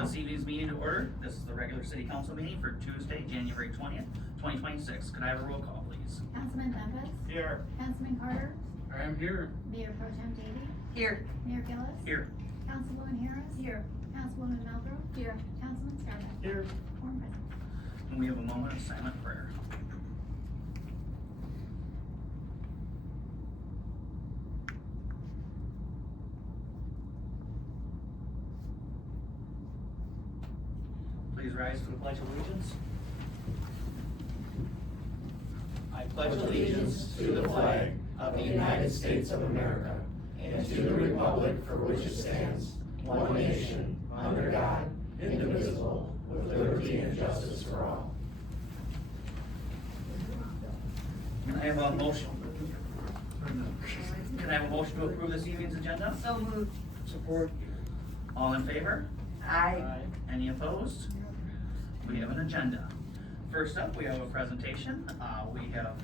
this evening's meeting to order. This is the regular city council meeting for Tuesday, January 20th, 2026. Could I have a roll call, please? Councilman Bembas? Here. Councilman Carter? I am here. Mayor Pro Tem Davey? Here. Mayor Gillis? Here. Councilwoman Harris? Here. Councilwoman Meldrum? Here. Councilman Scarlett? Here. Quorum present. And we have a moment of silent prayer. Please rise for the Pledge of Allegiance. I pledge allegiance to the flag of the United States of America and to the republic for which it stands, one nation, under God, indivisible, with liberty and justice for all. Can I have a motion? Can I have a motion to approve this evening's agenda? So moved. Support. All in favor? Aye. Any opposed? We have an agenda. First up, we have a presentation. We have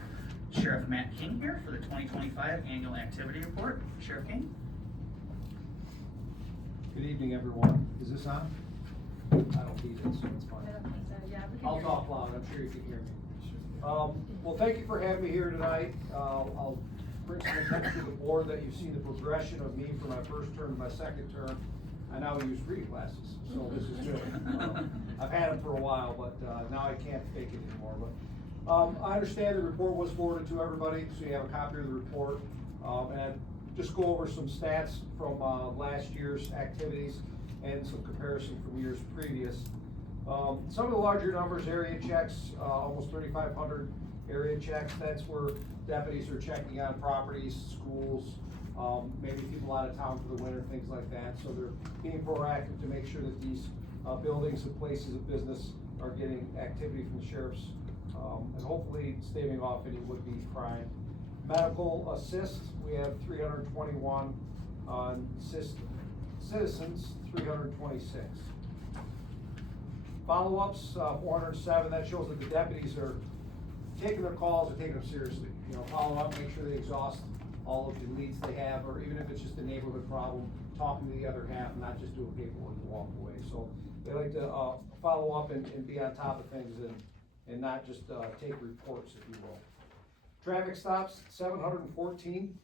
Sheriff Matt King here for the 2025 Annual Activity Report. Sheriff King? Good evening, everyone. Is this on? I don't need it, so it's fine. I'll talk loud, I'm sure you can hear me. Well, thank you for having me here tonight. I'll bring some attention to the board that you've seen the progression of me from my first term to my second term. I now use reading glasses, so this is good. I've had them for a while, but now I can't fake it anymore. But I understand the report was forwarded to everybody, so you have a copy of the report. And just go over some stats from last year's activities and some comparison from years previous. Some of the larger numbers, area checks, almost 3,500 area checks. That's where deputies are checking on properties, schools, maybe people out of town for the winter, things like that. So they're being proactive to make sure that these buildings and places of business are getting activity from the sheriff's, and hopefully staving off any would-be crime. Medical assist, we have 321 on citizens, 326. Follow-ups, 407. That shows that the deputies are taking their calls and taking them seriously. You know, follow up, make sure they exhaust all of the leads they have, or even if it's just a neighborhood problem, talking to the other half, not just doing paperwork and walk away. So they like to follow up and be on top of things and not just take reports, if you will. Traffic stops, 714.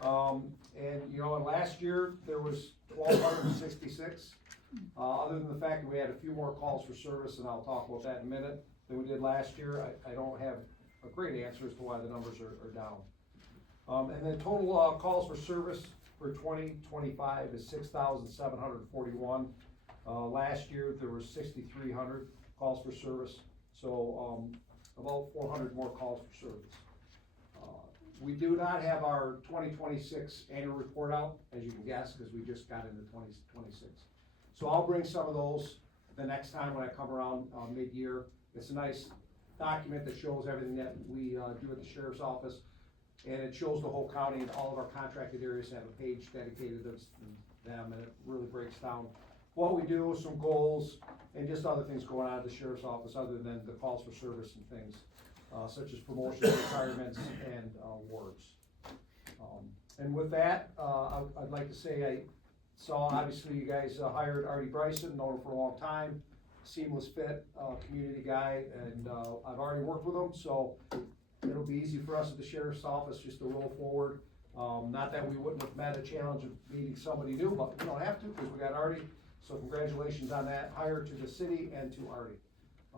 And you know, last year there was 1,266. Other than the fact that we had a few more calls for service, and I'll talk about that in a minute, than we did last year, I don't have a great answer as to why the numbers are down. And then total calls for service for 2025 is 6,741. Last year there was 6,300 calls for service, so about 400 more calls for service. We do not have our 2026 annual report out, as you can guess, because we just got into 2026. So I'll bring some of those the next time when I come around mid-year. It's a nice document that shows everything that we do at the sheriff's office, and it shows the whole county, and all of our contracted areas have a page dedicated to them, and it really breaks down what we do, some goals, and just other things going on at the sheriff's office other than the calls for service and things, such as promotions, retirements, and awards. And with that, I'd like to say I saw, obviously, you guys hired Artie Bryson, known him for a long time, seamless fit, community guy, and I've already worked with him, so it'll be easy for us at the sheriff's office just to roll forward. Not that we wouldn't have met a challenge of meeting somebody new, but we don't have to because we got Artie. So congratulations on that hire to the city and to Artie.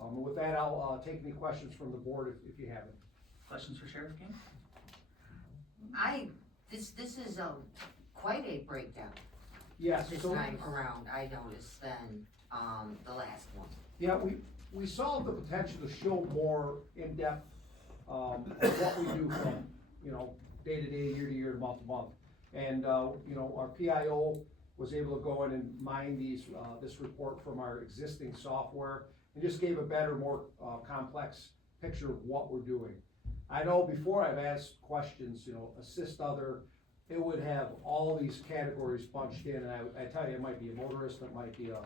And with that, I'll take any questions from the board if you have any. Questions for Sheriff King? This is quite a breakdown Yes. this So time around, I noticed, than the last one. yeah, we saw the potential to show more in depth of what we do from day to day, year to year, month to month. And our PIO was able to go in and mine this report from our existing software and just gave a better, more complex picture of what we're doing. I know before I've asked questions, assist other, it would have all these categories bunched in, and I tell you, it might be a motorist, it might be a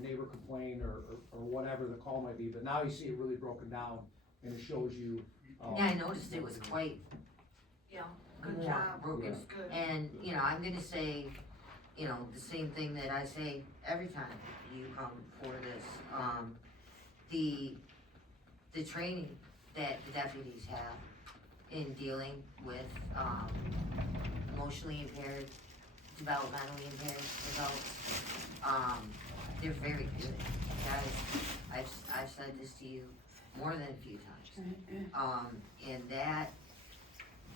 neighbor complaint or whatever the call might be, but now you see it really broken down and it shows you. Yeah, I noticed it was quite Yeah, more broken. Yeah. And, I'm gonna say, you know, the same thing that I say every time you come for this, the training that the deputies have in dealing with, emotionally impaired, developmentally impaired adults, they're very good. Guys, I've said this to you more than a few times. And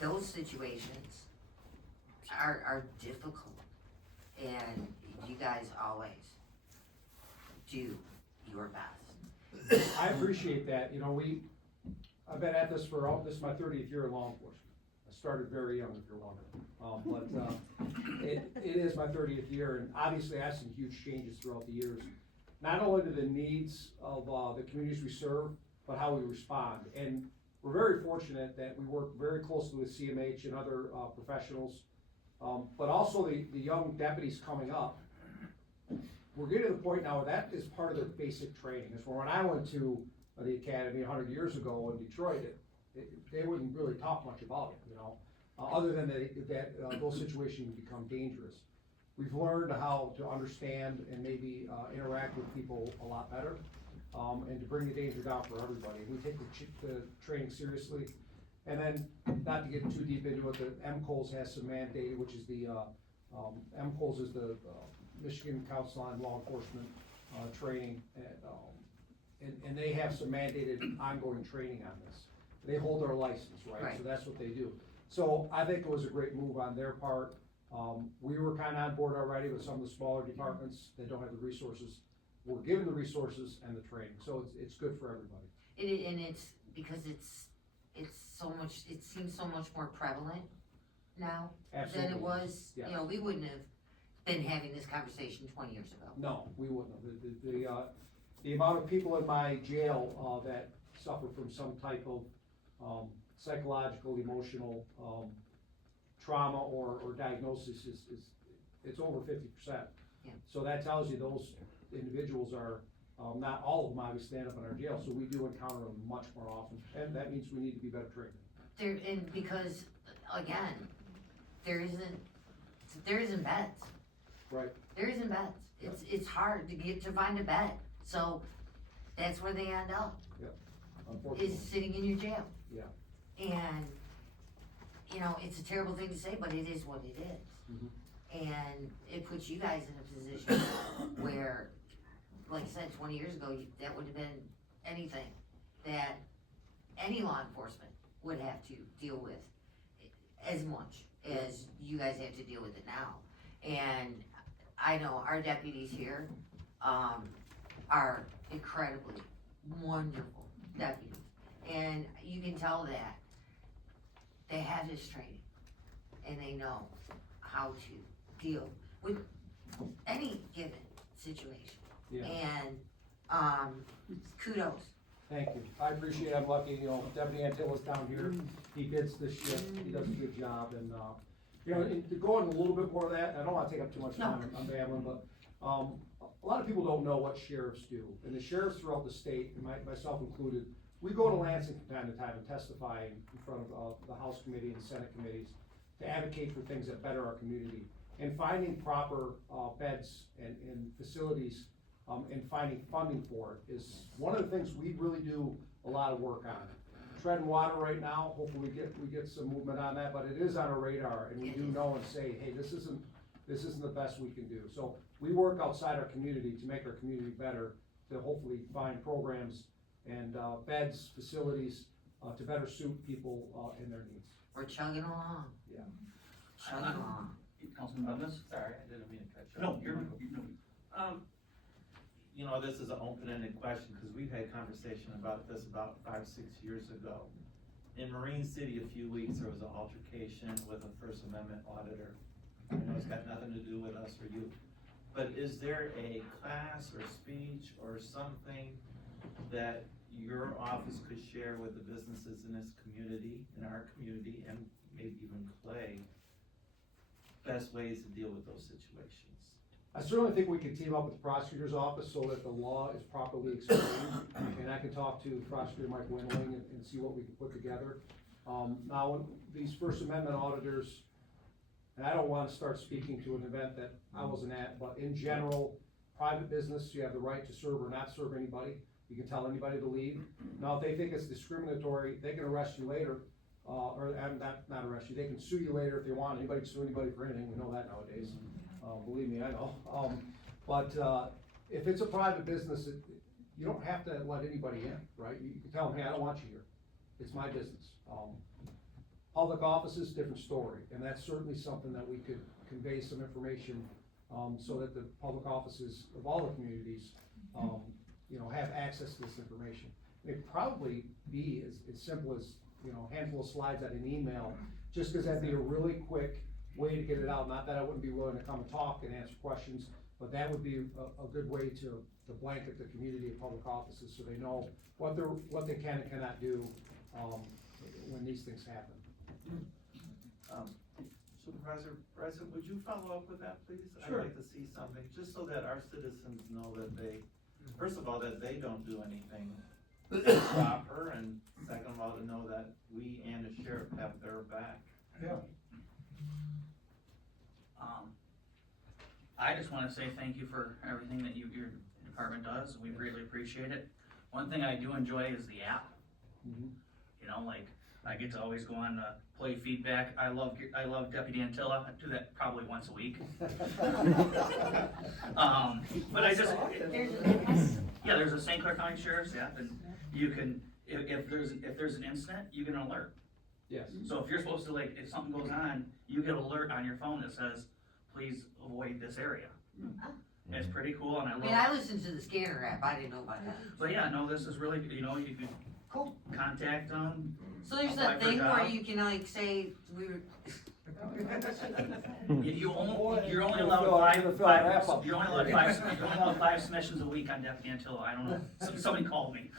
those situations are difficult, and you guys always do your best. I appreciate that, you know, I've been at this this is my 30th year in law enforcement. I started very young, if you're wondering, but it is my 30th year, and obviously I've seen huge changes throughout the years. Not only to the needs of the communities we serve, but how we respond. And we're very fortunate that we work very closely with CMH and other professionals, but also the young deputies coming up. We're getting to the point now where that is part of their basic training. It's where when I went to the academy 100 years ago in Detroit, they wouldn't really talk much about it, you know, other than that those situations become dangerous. We've learned how to understand and maybe interact with people a lot better, and to bring the danger down for everybody. We take the training seriously. And then, not to get too deep into it, the MCOLS has some mandated, which is the, MCOLS is the Michigan Council on Law Enforcement training, and they have some mandated ongoing training on this. They hold our license, right? Right. So that's what they do. So I think it was a great move on their part. We were kind of on board already with some of the smaller departments that don't have the resources. We're given the resources and the training, so it's good for everybody. And it's because it's so much, it seems so much more prevalent now than Absolutely. it was, Yes. you know, we wouldn't have been having this conversation 20 years ago. No, we wouldn't have. The amount of people in my jail that suffer from some type of psychological, emotional trauma or diagnosis is it's over 50%. Yeah. So that tells you those individuals are, not all of them obviously end up in our jail, so we do encounter them much more often, and that means we need to be better trained. And because, again, there isn't beds. Right. There isn't beds. It's hard to find a bed, so that's where they end up, Unfortunately. is sitting in your jail. Yeah. And, you know, it's a terrible thing to say, but it is what it is. Mhm. And it puts you guys in a position where, like I said, 20 years ago, that would have been anything that any law enforcement would have to deal with as much as you guys have to deal with it now. And I know our deputies here, are incredibly wonderful deputies. And you can tell that they have this training and they know how to deal with any given situation. Yeah. And, kudos. Thank you. I appreciate it. I'm lucky, you know, Deputy Antilla's down here. He bids the shift. He does a good job, and, you know, and to go into a little bit more of that, I don't wanna take up too much time, I'm babbling, but, a lot of people don't know what sheriffs do. And the sheriffs throughout the state, and myself included, we go to Lansing from time to time and testify in front of, the House Committee and Senate committees to advocate for things that better our community. And finding proper, beds and facilities, and finding funding for it is one of the things we really do a lot of work on. Treading water right now, hopefully we get some movement on that, but it is on our radar, and we do know and say, hey, this isn't the best we can do. So we work outside our community to make our community better, to hopefully find programs and, beds, facilities, to better suit people, and their needs. We're chugging along. Yeah. Chugging along. Councilman Douglas? Sorry, I didn't mean to cut you No, off. you're. You know, this is an open-ended question, because we've had conversation about this about 5-6 years ago. In Marine City, a few weeks, there was an altercation with a First Amendment auditor. I know it's got nothing to do with us or you, but is there a class or speech or something that your office could share with the businesses in this community, in our community, and maybe even Clay, best ways to deal with those situations? I certainly think we could team up with the prosecutor's office so that the law is properly explained, and I can talk to Prosecutor Mike Wendling and see what we can put together. Now, these First Amendment auditors, and I don't wanna start speaking to an event that I wasn't at, but in general, private business, you have the right to serve or not serve anybody. You can tell anybody to leave. Now, if they think it's discriminatory, they can arrest you later, or not arrest you, they can sue you later if they want. Anybody can sue anybody for anything, we know that nowadays. Believe me, I know. But if it's a private business, you don't have to let anybody in, right? You can tell them, hey, I don't want you here. It's my business. Public offices, different story, and that's certainly something that we could convey some information, so that the public offices of all the communities, have access to this information. It'd probably be as simple as, a handful of slides at an email, just because that'd be a really quick way to get it out. Not that I wouldn't be willing to come and talk and answer questions, but that would be a good way to blanket the community of public offices, so they know what they can and cannot do, when these things happen. Supervisor Bryson, would you follow up with that, please? Sure. I'd like to see something, just so that our citizens know that they, first of all, that they don't do anything proper, and second of all, to know that we and the sheriff have their back. Yeah. I just wanna say thank you for everything that your department does, we greatly appreciate it. One thing I do enjoy is the app. Mhm. Like, I get to always go on to play feedback. I love Deputy Antilla. I do that probably once a week. But I just, yeah, there's a St. Clair County Sheriff's app, and you can, if there's an incident, you get an alert. Yes. So if you're supposed to, like, if something goes on, you get an alert on your phone that says, please avoid this area. It's pretty cool, and I I love mean, I listened to the scanner app, I didn't know about that. But yeah, no, this is really, you can Cool. contact them. So there's Apply that for a thing where job. you can like say, we were, You're only You're allowed gonna fill that app up. you're only allowed five submissions a week on Deputy Antilla. I don't know, somebody called me.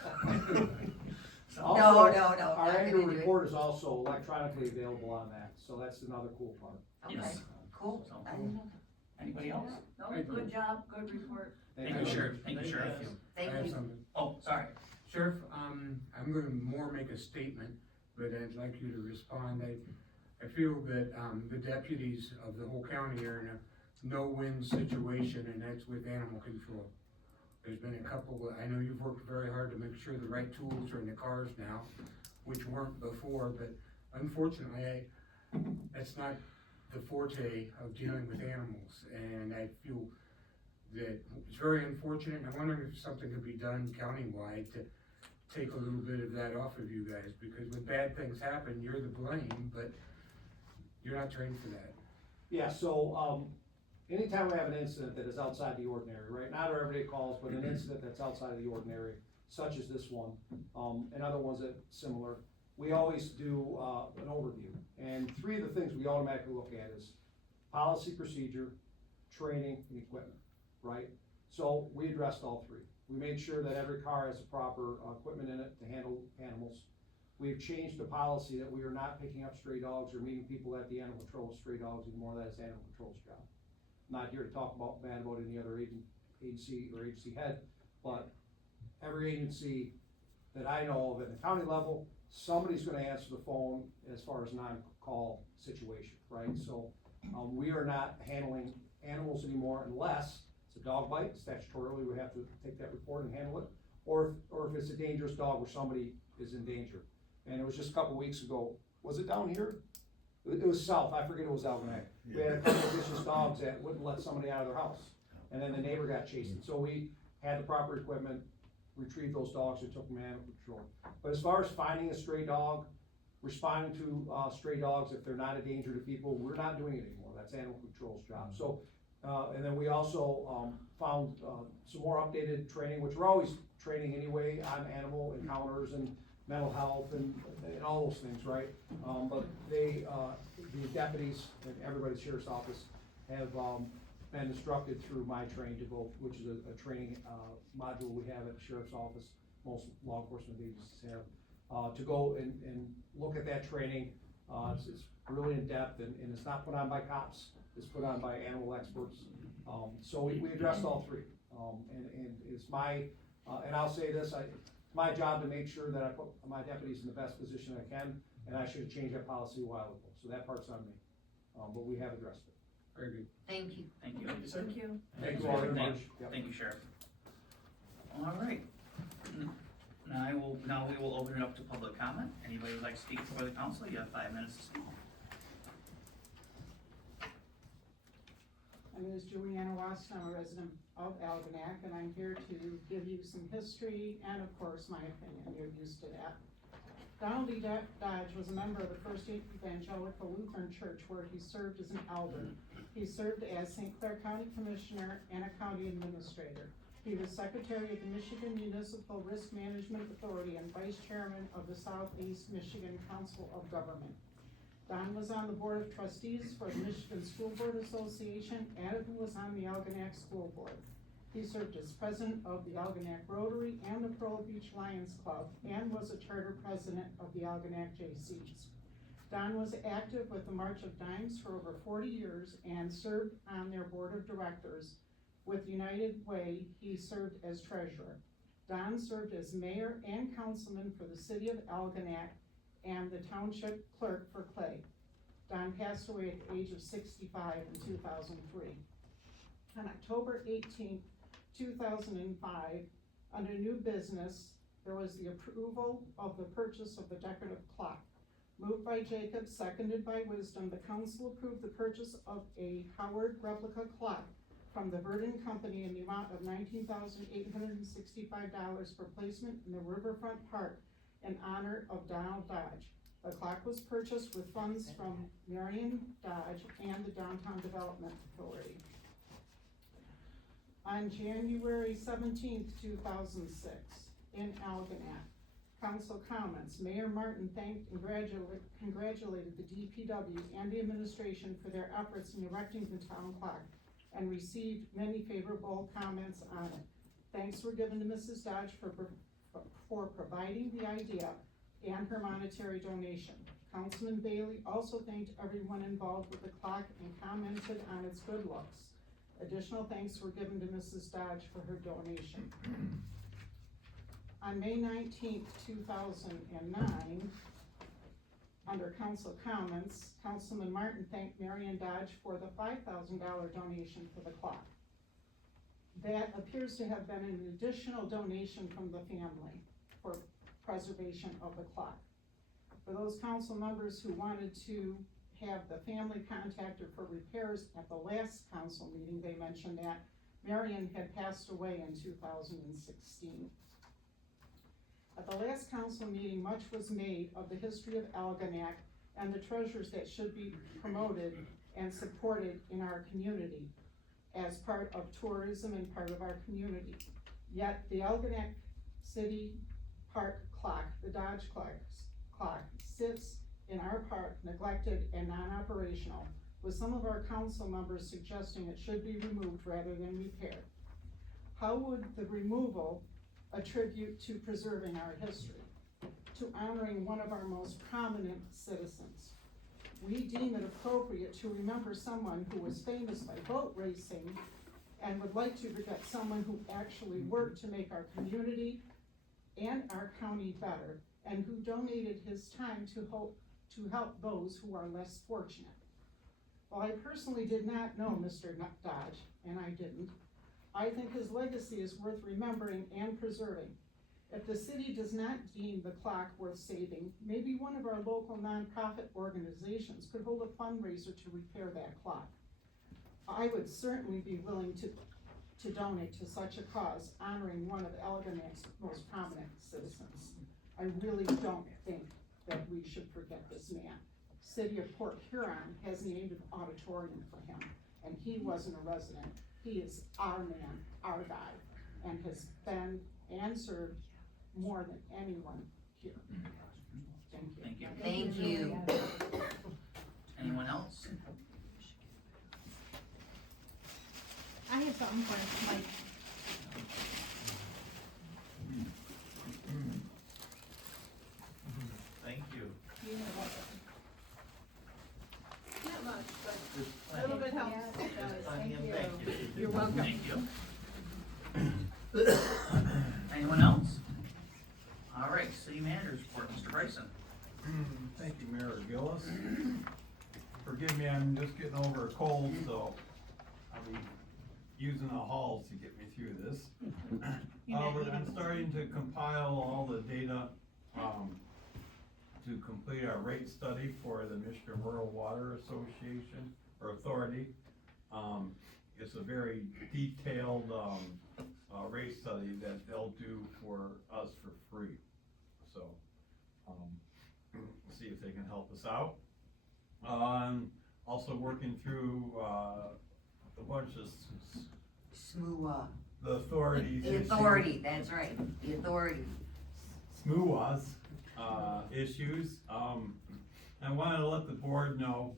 So, Also, No, no, Our not annual gonna do it. report is also electronically available on that, so that's another cool part. okay, Yes. cool. So, I didn't know Anybody else? No, good job, good report. Thank you, Sheriff. Thank you, Sheriff. that. I Thank have you. something. Oh, sorry. Sheriff, I'm gonna more make a statement, but I'd like you to respond. I feel that, the deputies of the whole county are in a no-win situation, and that's with animal control. There's been a couple, I know you've worked very hard to make sure the right tools are in the cars now, which weren't before, but unfortunately, that's not the forte of dealing with animals, and I feel that it's very unfortunate, and I'm wondering if something could be done countywide to take a little bit of that off of you guys, because when bad things happen, you're the blame, but you're not trained for that. Yeah, so, anytime we have an incident that is outside the ordinary, right, not our everyday calls, but an incident that's outside of the ordinary, such as this one, and other ones that similar, we always do, an overview. And three of the things we automatically look at is policy, procedure, training, and equipment, right? So we addressed all three. We made sure that every car has the proper, equipment in it to handle animals. We've changed the policy that we are not picking up stray dogs or meeting people at the animal control with stray dogs anymore. That is animal control's job. I'm not here to talk bad about any other agency or agency head, but every agency that I know of at the county level, somebody's gonna answer the phone as far as non-call situation, right? So, we are not handling animals anymore unless it's a dog bite, statutorily we have to take that report and handle it, or if it's a dangerous dog where somebody is in danger. And it was just a couple weeks ago, was it down here? It was south, I forget, it was Algonac. We had a couple of vicious dogs that wouldn't let somebody out of their house, and then the neighbor got chased. So we had the proper equipment, retrieved those dogs and took them to animal control. But as far as finding a stray dog, responding to, stray dogs if they're not a danger to people, we're not doing it anymore, that's animal control's job. So, and then we also, found, some more updated training, which we're always training anyway on animal encounters and mental health and all those things, right? But they, the deputies and everybody at the sheriff's office have, been instructed through my train to go, which is a training, module we have at the sheriff's office, most law enforcement agencies have, to go and look at that training. It's really in depth and it's not put on by cops, it's put on by animal experts. So we addressed all three. And it's my, and I'll say this, it's my job to make sure that I put my deputies in the best position I can, and I should have changed that policy a while ago, so that part's on me. but we have addressed it. Very good. Thank you. Thank you. Thank you. Thank you all very much. Yep. Thank you, Sheriff. All right. Now we will open it up to public comment. Anybody would like to speak before the council, you have 5 minutes to speak. My name is Juliana Wast, I'm a resident of Algonac, and I'm here to give you some history and, of course, my opinion. You're used to that. Donald E. Dodge was a member of the First Evangelical Lutheran Church, where he served as an elder. He served as St. Clair County Commissioner and a county administrator. He was Secretary of the Michigan Municipal Risk Management Authority and Vice Chairman of the Southeast Michigan Council of Government. Don was on the Board of Trustees for the Michigan School Board Association and was on the Algonac School Board. He served as president of the Algonac Rotary and the Pearl Beach Lions Club and was a charter president of the Algonac Jaycees. Don was active with the March of Dimes for over 40 years and served on their board of directors. With United Way, he served as treasurer. Don served as mayor and councilman for the city of Algonac and the township clerk for Clay. Don passed away at the age of 65 in 2003. On October 18, 2005, under new business, there was the approval of the purchase of the decorative clock. Moved by Jacob, seconded by Wisdom, the council approved the purchase of a Howard replica clock from the Verdon Company in the amount of $19,865 for placement in the Riverfront Park in honor of Donald Dodge. The clock was purchased with funds from Marion Dodge and the Downtown Development Authority. On January 17th, 2006, in Algonac, council comments. Mayor Martin thanked and congratulated the DPW and the administration for their efforts in erecting the town clock and received many favorable comments on it. Thanks were given to Mrs. Dodge for providing the idea and her monetary donation. Councilman Bailey also thanked everyone involved with the clock and commented on its good looks. Additional thanks were given to Mrs. Dodge for her donation. On May 19th, 2009, under council comments, Councilman Martin thanked Marion Dodge for the $5,000 donation for the clock. That appears to have been an additional donation from the family for preservation of the clock. For those council members who wanted to have the family contacted for repairs at the last council meeting, they mentioned that Marion had passed away in 2016. At the last council meeting, much was made of the history of Algonac and the treasures that should be promoted and supported in our community as part of tourism and part of our community. Yet the Algonac City Park clock, the Dodge clock, sits in our park neglected and non-operational, with some of our council members suggesting it should be removed rather than repaired. How would the removal attribute to preserving our history, to honoring one of our most prominent citizens? We deem it appropriate to remember someone who was famous by boat racing and would like to forget someone who actually worked to make our community and our county better, and who donated his time to help those who are less fortunate. While I personally did not know Mr. Dodge, and I didn't, I think his legacy is worth remembering and preserving. If the city does not deem the clock worth saving, maybe one of our local nonprofit organizations could hold a fundraiser to repair that clock. I would certainly be willing to donate to such a cause, honoring one of Algonac's most prominent citizens. I really don't think that we should forget this man. City of Port Huron has named an auditorium for him, and he wasn't a resident. He is our man, our guy, and has been and served more than anyone here. Thank you. Thank you. Thank you. Anyone else? I have something for Mike. Thank you. Not much, but There's a little plenty, bit helps. Yes, there's plenty, and thank thank you. You're welcome. Thank you. Anyone else? All right, city manager's report, Mr. Bryson. Thank you, Mayor Gillis. Forgive me me, I'm just getting over a cold, so I'll be using the halls to get me through this. I'm starting to compile all the data, to complete our rate study for the Michigan Rural Water Association, or Authority. It's a very detailed, rate study that they'll do for us for free. So, see if they can help us out. Also working through, a bunch of SMUA. the authorities. The authority, that's right, the authority. SMUA's, issues. I wanted to let the board know,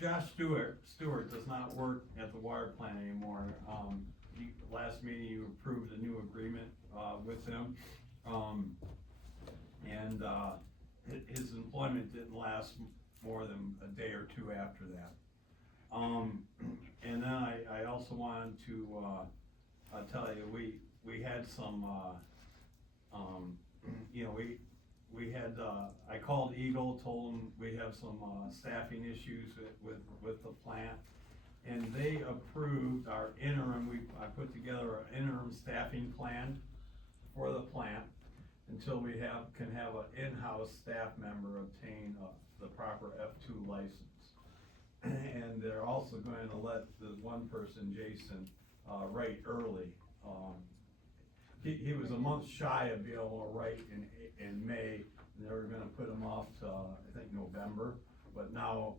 Josh Stewart does not work at the water plant anymore. Last meeting you approved a new agreement, with him. And his employment didn't last more than a day or two after that. And then I also wanted to, tell you, we had some, you know, we had, I called Eagle, told them we have some, staffing issues with the plant. And they approved our interim, I put together an interim staffing plan for the plant until we can have an in-house staff member obtain, the proper F2 license. And they're also going to let the one person, Jason, write early. He was a month shy of being able to write in May, and they were gonna put him off to, I think, November, but now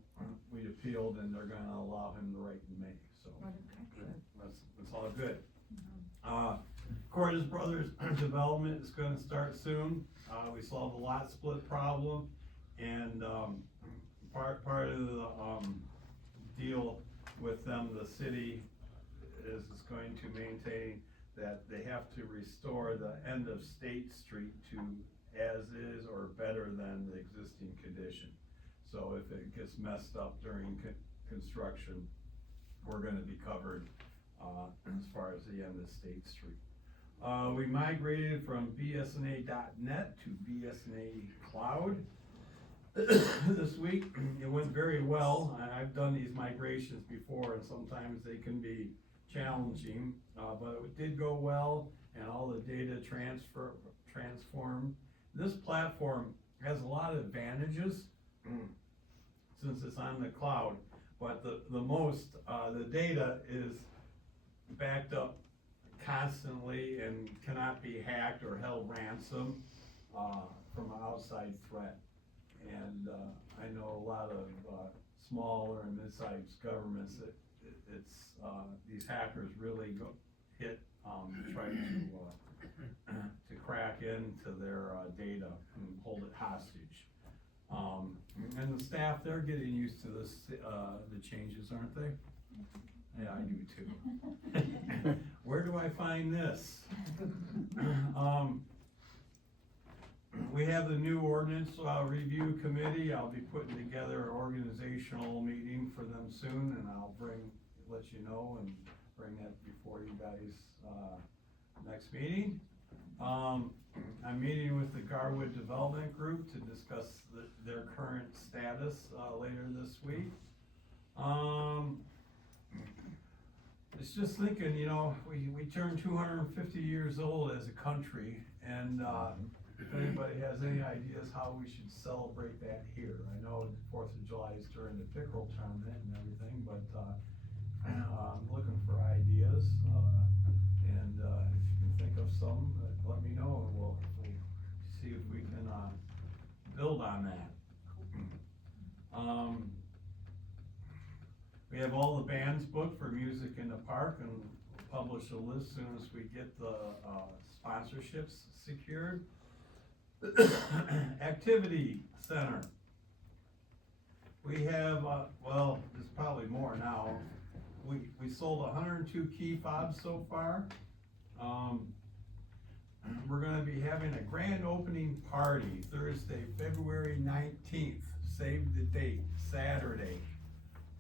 we appealed and they're gonna allow him to write in May, so. That's all good. Cordes Brothers development is gonna start soon. We solved the lot split problem, and, part of the, deal with them, the city is going to maintain that they have to restore the end of State Street to as is or better than the existing condition. So if it gets messed up during construction, we're gonna be covered, as far as the end of State Street. We migrated from BSNA.net to BSNA Cloud this week. It went very well. I've done these migrations before, and sometimes they can be challenging, but it did go well, and all the data transformed. This platform has a lot of advantages since it's on the cloud, but the data is backed up constantly and cannot be hacked or held ransom from an outside threat. And I know a lot of smaller and mid-sized governments that these hackers really try to crack into their data and hold it hostage. And the staff, they're getting used to this, the changes, aren't they? Yeah, I do too. Where do I find this? We have the new ordinance review committee. I'll be putting together an organizational meeting for them soon, and I'll let you know and bring that before you guys next meeting. I'm meeting with the Garwood Development Group to discuss their current status later this week. It's just thinking, you know, we turned 250 years old as a country, and if anybody has any ideas how we should celebrate that here. I know the 4th of July is during the pickerel tournament and everything, but I'm looking for ideas, and if you can think of some, let me know, and we'll see if we can build on that. We have all the bands booked for Music in the Park, and we'll publish a list as soon as we get the sponsorships secured. Activity Center. We have, well, there's probably more now. We sold 102 key fobs so far. We're gonna be having a grand opening party Thursday, February 19th. Save the date, Saturday.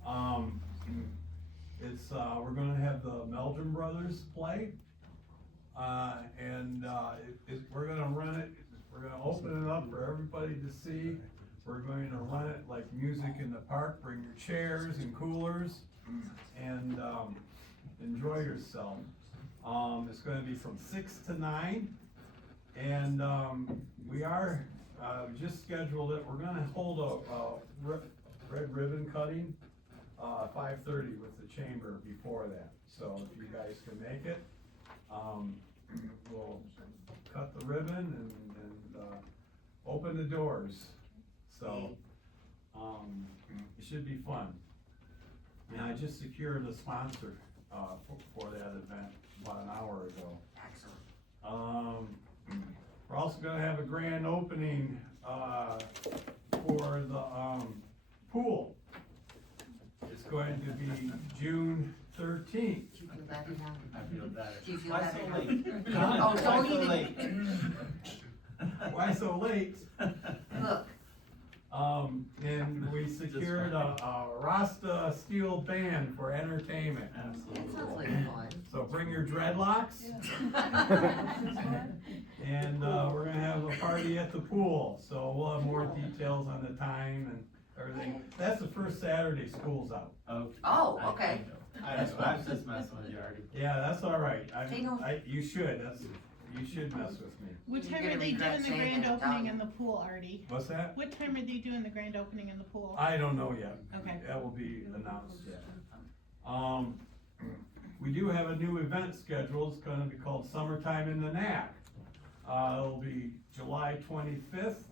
We're gonna have the Meldrum Brothers play. And we're gonna run it, we're gonna open it up for everybody to see. We're going to run it like music in the park, bring your chairs and coolers and, enjoy yourself. It's gonna be from 6 to 9, and, we are, just scheduled it, we're gonna hold a red ribbon cutting, 5:30 with the chamber before that, so if you guys can make it, we'll cut the ribbon and open the doors, so, it should be fun. And I just secured a sponsor, for that event about an hour ago. Excellent. We're also gonna have a grand opening, for the, pool. It's going to be June 13th. Do you feel better now? I feel better. Do you feel Why better so now? late? Oh, Why don't so even- late? Why so late? Look, And we secured a Rasta steel band for entertainment. that Absolutely. sounds like fun. So bring your dreadlocks. And, we're gonna have a party at the pool, so we'll have more details on the time and everything. That's the first Saturday school's out. Okay. Oh, I okay. know. I know, I was just messing with you, Artie. Yeah, that's all right. They don't- You should, you should mess with me. What You're time are gonna they regret doing the saying grand that, opening Tom. in the pool, Artie? What's that? What time are they doing the grand opening in the pool? I don't know yet. Okay. That will be announced yet. We do have a new event scheduled. It's gonna be called Summertime in the Knack. It'll be July 25th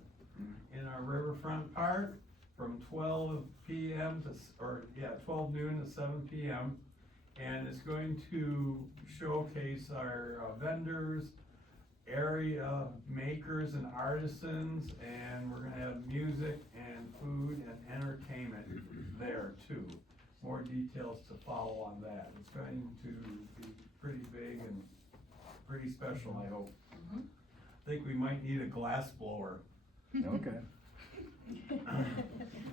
in our Riverfront Park from 12 PM to, 12 noon to 7 PM. And it's going to showcase our vendors, area makers and artisans, and we're gonna have music and food and entertainment there too. More details to follow on that. It's going to be pretty big and pretty special, I hope. Mhm. I think we might need a glass blower. Okay.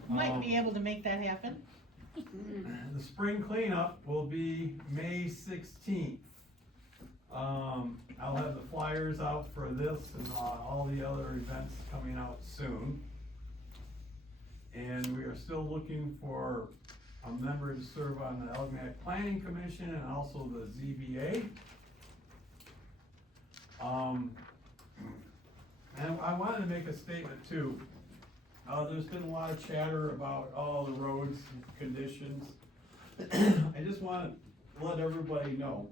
Might be able to make that happen. The spring cleanup will be May 16th. I'll have the flyers out for this and all the other events coming out soon. And we are still looking for a member to serve on the Elginak Planning Commission and also the ZBA. And I wanted to make a statement too. There's been a lot of chatter about all the roads conditions. I just wanna let everybody know,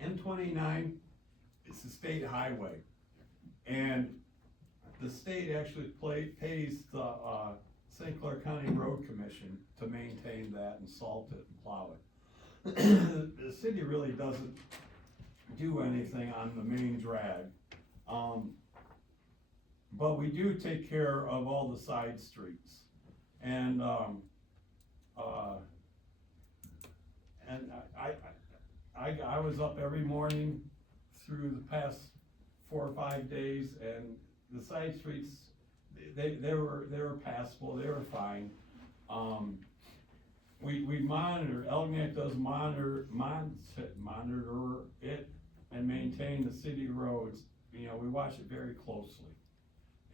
M29 is a state highway. And the state actually pays the, St. Clair County Road Commission to maintain that and salt it and plow it. The city really doesn't do anything on the main drag. But we do take care of all the side streets. And I was up every morning through the past 4 or 5 days, and the side streets, they were passable, they were fine. We monitor, Elginak does monitor it and maintain the city roads. You know, we watch it very closely.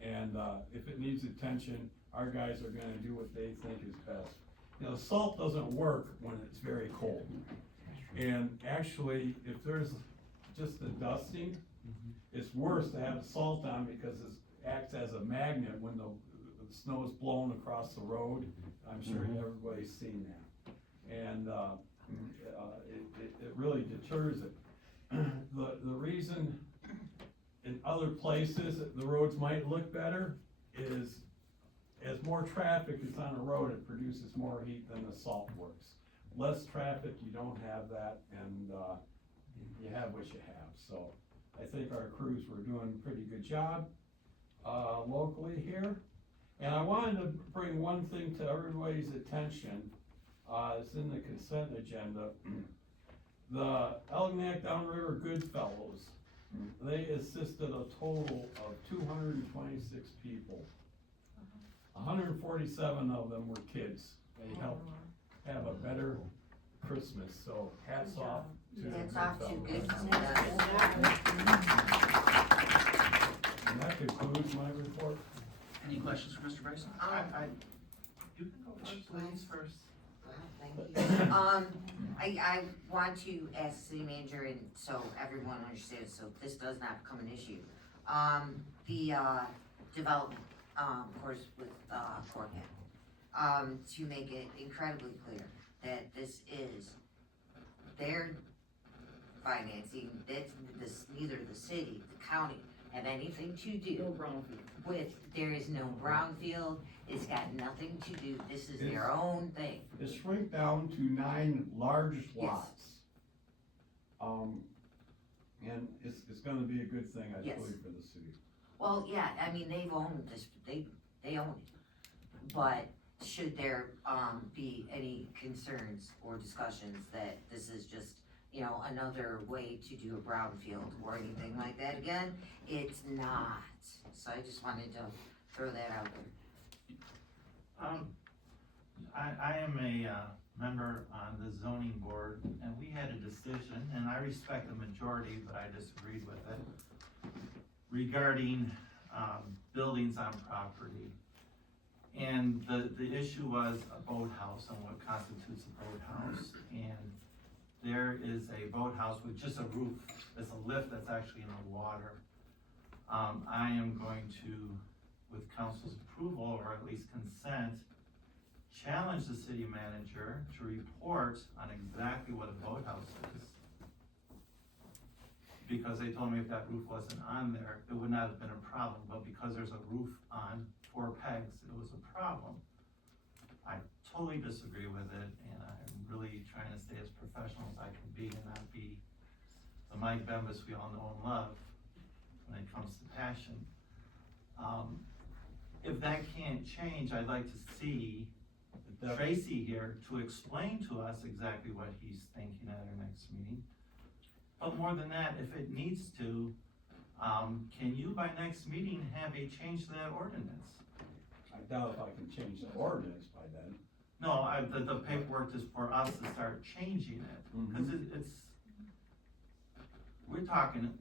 And, if it needs attention, our guys are gonna do what they think is best. You know, salt doesn't work when it's very cold. And actually, if there's just the dusting, it's worse to have salt on because it acts as a magnet when the snow is blown across the road. I'm sure everybody's seen that. And, it really deters it. The reason in other places the roads might look better is as more traffic is on a road, it produces more heat than the salt works. Less traffic, you don't have that, and, you have what you have. So I think our crews were doing a pretty good job, locally here. And I wanted to bring one thing to everybody's attention, it's in the consent agenda. The Elginak Downriver Goodfellows, they assisted a total of 226 people. 147 of them were kids. They helped have a better Christmas, so hats off to the Hats off to Goodfellows. good. And that concludes my report. Any questions for Mr. Bryson? You can go first, please, first. Well, thank you. I want to ask the city manager, and so everyone understands, so this does not become an issue. The, development, of course, with, Fort Kent, to make it incredibly clear that this is their financing, that this, neither the city, the county have anything to do with, there is no brownfield, it's got nothing to do, this is their own thing. It's shrink down to 9 large lots. And it's gonna be a good thing, I Yes. believe, for the city. Well, yeah, I mean, they've owned this, they own it. But should there, be any concerns or discussions that this is just, you know, another way to do a brownfield or anything like that, again, it's not. So I just wanted to throw that out there. I am a, member on the zoning board, and we had a decision, and I respect the majority, but I disagreed with it, regarding, buildings on property. And the issue was a boathouse and what constitutes a boathouse. And there is a boathouse with just a roof, it's a lift that's actually in the water. I am going to, with council's approval, or at least consent, challenge the city manager to report on exactly what a boathouse is. Because they told me if that roof wasn't on there, it would not have been a problem, but because there's a roof on 4 pegs, it was a problem. I totally disagree with it, and I'm really trying to stay as professional as I can be and not be the Mike Bembas we all know and love when it comes to passion. If that can't change, I'd like to see Tracy here to explain to us exactly what he's thinking at our next meeting. But more than that, if it needs to, can you by next meeting have a change to that ordinance? I doubt if I can change the ordinance by then. No, the paperwork is for us to start changing it, cause it's, we're talking,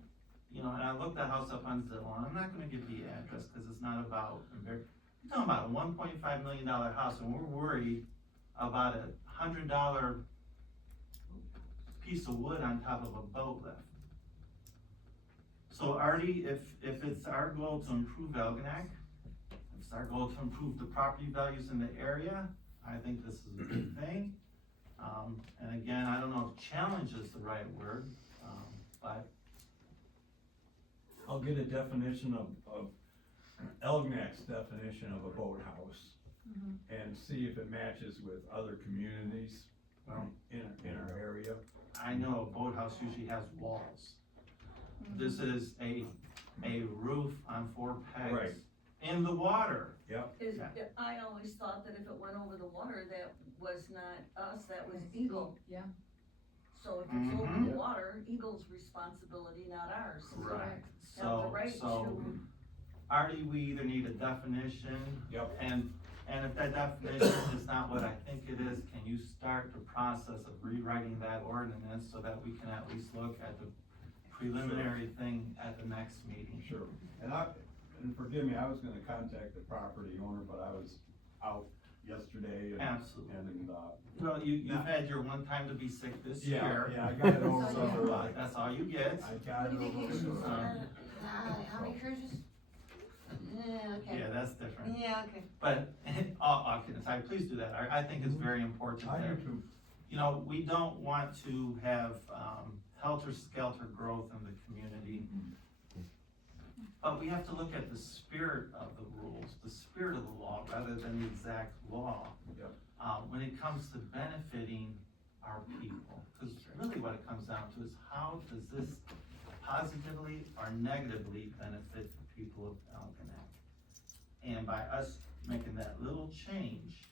you know, and I looked the house up on Zillow, and I'm not gonna give the address, cause it's not about, we're talking about a $1.5 million house, and we're worried about a $100 piece of wood on top of a boat lift. So Artie, if it's our goal to improve Algonac, if it's our goal to improve the property values in the area, I think this is a good thing. And again, I don't know if challenge is the right word, but I'll get a definition of Elgnac's definition of a boathouse and see if it matches with other communities in our area. I know a boathouse usually has walls. This is a roof on 4 pegs. Right. In the water. Yep. I always thought that if it went over the water, that was not us, that was Eagle. Yeah. So if it's over the water, Eagle's responsibility, not ours. Correct. Have the right So, to- Artie, we either need a definition. Yep. And if that definition is not what I think it is, can you start the process of rewriting that ordinance so that we can at least look at the preliminary thing at the next meeting? Sure. And forgive me, I was gonna contact the property owner, but I was out yesterday and. Absolutely. And, Well, you've had your one time to be sick this yeah, year. I got it over So, with. that's all you get. I got it over with. How many cruises? Yeah, okay. Yeah, that's different. Yeah, okay. But, all kidding aside, please do that. I think it's very important I there. do too. You know, we don't want to have, helter-skelter growth in the community. But we have to look at the spirit of the rules, the spirit of the law, rather than the exact law. Yep. When it comes to benefiting our people, because really what it comes down to is how does this positively or negatively benefit the people of Algonac? And by us making that little change,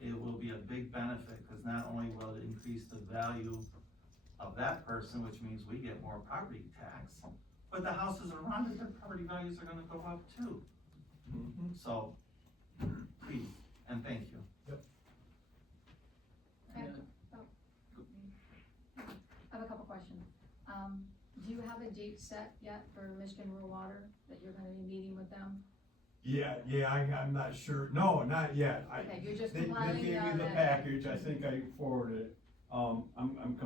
it will be a big benefit, because not only will it increase the value of that person, which means we get more property tax, but the houses around it, their property values are gonna go up too. So, please, and thank you. I have a couple questions. Do you have a date set yet for Michigan Rural Water, that you're gonna be meeting with them? I'm not sure, no, not yet. Okay, you're just They compiling gave me the that- package, I think I forwarded it. I'm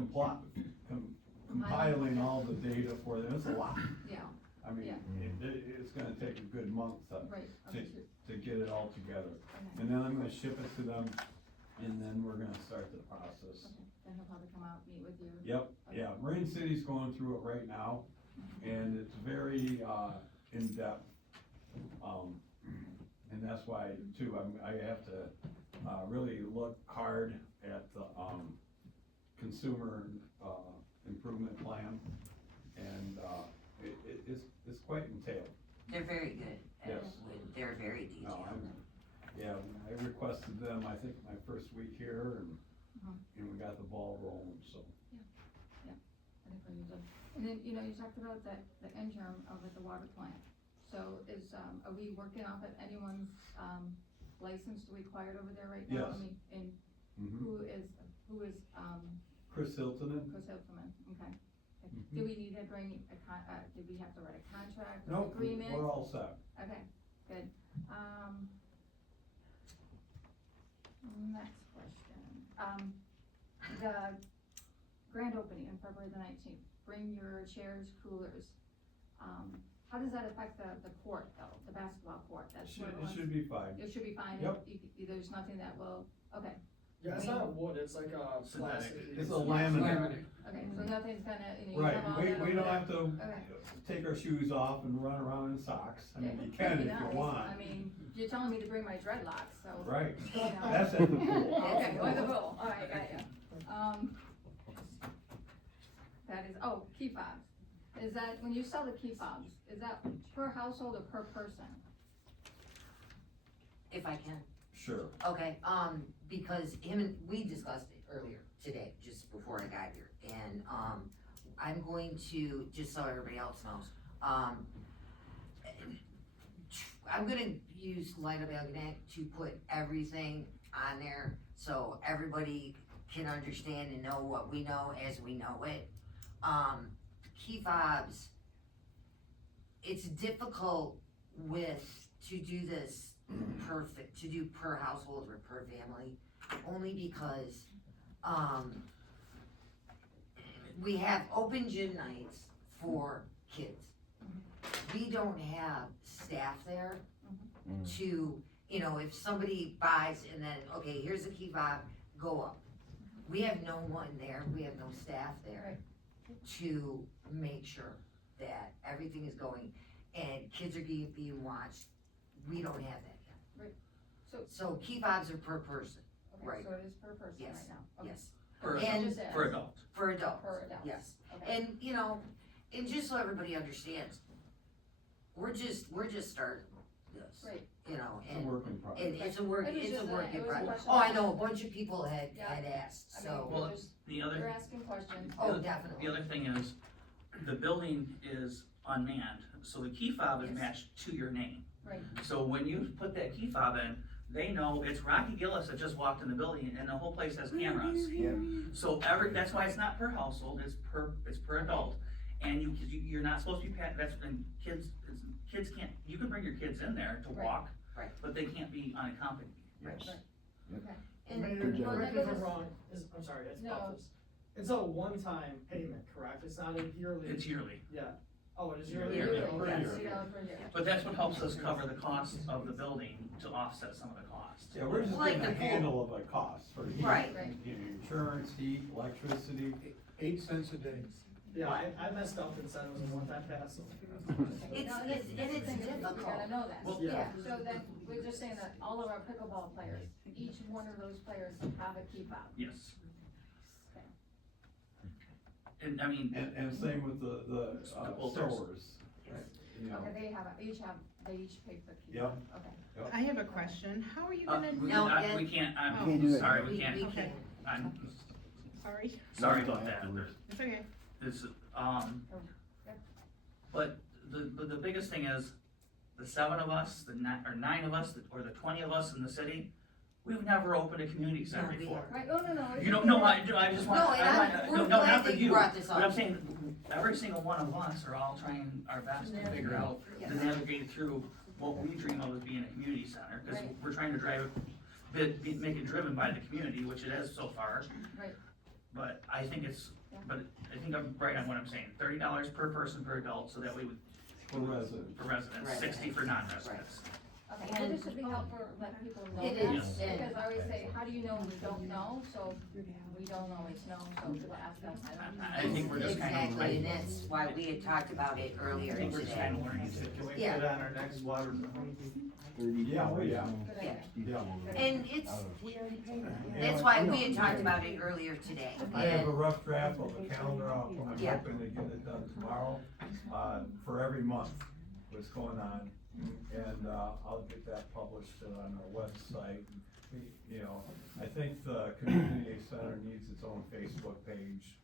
compiling all the data for them, it's a lot. Yeah, I mean, Yeah. it's gonna take a good month right, to, understood. to get it all together. Okay. And then I'm gonna ship it to them, and then we're gonna start the process. Okay, then he'll probably come out, meet with you. Yep, yeah, Marine City's going through it right now, and it's very, in-depth. And that's why too, I have to, really look hard at the, consumer, improvement plan. And, it's quite entailed. They're very good, Yes. they're very No, detailed. Yeah, I requested them, I think, my first week here, and, Mhm. and we got the ball rolling, so. I think we're good. And then, you know, you talked about the interim over at the water plant. So are we working off of anyone's, license required over there right now? Yes. I mean, and Mhm. who is, Chris Hilton, Chris Hilton, okay. Mhm. Do we need to bring did we have to write a contract or nope, agreement? we're all set. Okay, good. Next question. The grand opening on February the 19th, bring your chairs, coolers. How does that affect the court though, the basketball court? That's what It should be fine. It should be fine. Yep. There's nothing that will, okay, Yeah, it's not wood, it's like a plastic. It's a laminate. okay, so nothing's gonna, you know, you Right, have all that we over don't there. have to Okay. take our shoes off and run around in socks. I mean, Yeah, you can that'd be if you nice. want. I mean, you're telling me to bring my dreadlocks, so. Right, you know. that's at the pool. Okay, or the pool, alright, got ya. That is, key fobs. Is that, when you sell the key fobs, is that per household or per person? If I can. Sure. Okay, because we discussed it earlier today, just before I got here, and, I'm going to, just so everybody else knows, I'm gonna use Light Up Algonac to put everything on there, so everybody can understand and know what we know as we know it. Key fobs, it's difficult to do this to do per household or per family, only because, we have open gym nights for kids. We don't have staff there to, you know, if somebody buys and then, okay, here's a key fob, go up. We have no one there, we have no staff there to make sure that everything is going and kids are being watched. We don't have that yet. Right. So key fobs are per person, Okay, Right. so it is per person Yes. right now? Okay. yes, For, And- Just ask. for adults. for adults, Per adult. yes. Okay. And, you know, and just so everybody understands, we're just starting this, Right. you know, It's a and work in progress. it's a work, It was it's a just work it in was a progress. question. Oh, I know, a bunch of people had Yeah. asked, I so, mean, Well, we're just, The we're other, asking questions. oh, the definitely, other thing is, the building is unmanned, so the key fob is Yes. matched to your name. Right. So when you put that key fob in, they know it's Rocky Gillis that just walked in the building, and the whole place has cameras. So that's why it's not per household, it's per adult. And you're not supposed to be, kids can't, you can bring your kids in there to Right. walk. Right. But they can't be unaccompanied. Yes. Okay. And, Mayor, well, correct that me if I'm goes- wrong, I'm sorry, it's No. about this. It's a one-time payment, correct? It's not a yearly? It's yearly. Yeah. Oh, it is yearly? Yearly, Okay. per Yes, year. $3 per year. But that's what helps us cover the costs of the building to offset some of the costs. Yeah, we're just Like getting a the pool. handle of the cost for heat. Right. Right. You know, insurance, heat, electricity. 8 cents a day. Yeah, I messed up and said it was a one-time pass, so. It's- No, and that's it's the thing, is difficult. We gotta know that. Well, Yeah. So then, we're just saying that all of our pickleball players, each one of those players have a key fob. Yes. Okay. And I mean, And same with the Bolters. stores. You know, Okay, they each pay for key Yep. fob, okay. I have a question. How are you gonna, No, yeah. we can't, Oh. I'm Can't do it. sorry, we We can't, can, I'm sorry, sorry about that. it's okay. This, Yep. but the biggest thing is, the 7 of us, the 9 of us, or the 20 of us in the city, we've never opened a community center No, we before. haven't. Right, no, it's You don't okay. know, I just want, No, and we're no, glad not for that you you, brought this but up. I'm saying, every single one of us are all trying our best to figure out, to Yes. navigate through what we dream of as being a community center, cause Right. we're trying to drive it, make it driven by the community, which it has so far. Right. But I think it's, Yeah. but I think I'm right on what I'm saying, $30 per person per adult, so that we would, For residents. for residents, Right. 60 for non-residents. Okay, so this should be helpful, let people know It that, is, and- because I always say, how do you know we don't know, so we don't always know, so people ask us, I don't know. I think we're just kind of. Exactly, and that's why we had talked about it earlier I think we're just today. kind of learning to. Can we Yeah. put it on our next water? Yeah, oh, yeah. Good idea. Yeah. And it's, that's why we had talked about it earlier today. I have a rough draft of the calendar, I'm Yeah. hoping to get it done tomorrow, for every month, what's going on. And, I'll get that published on our website. You know, I think the community center needs its own Facebook page,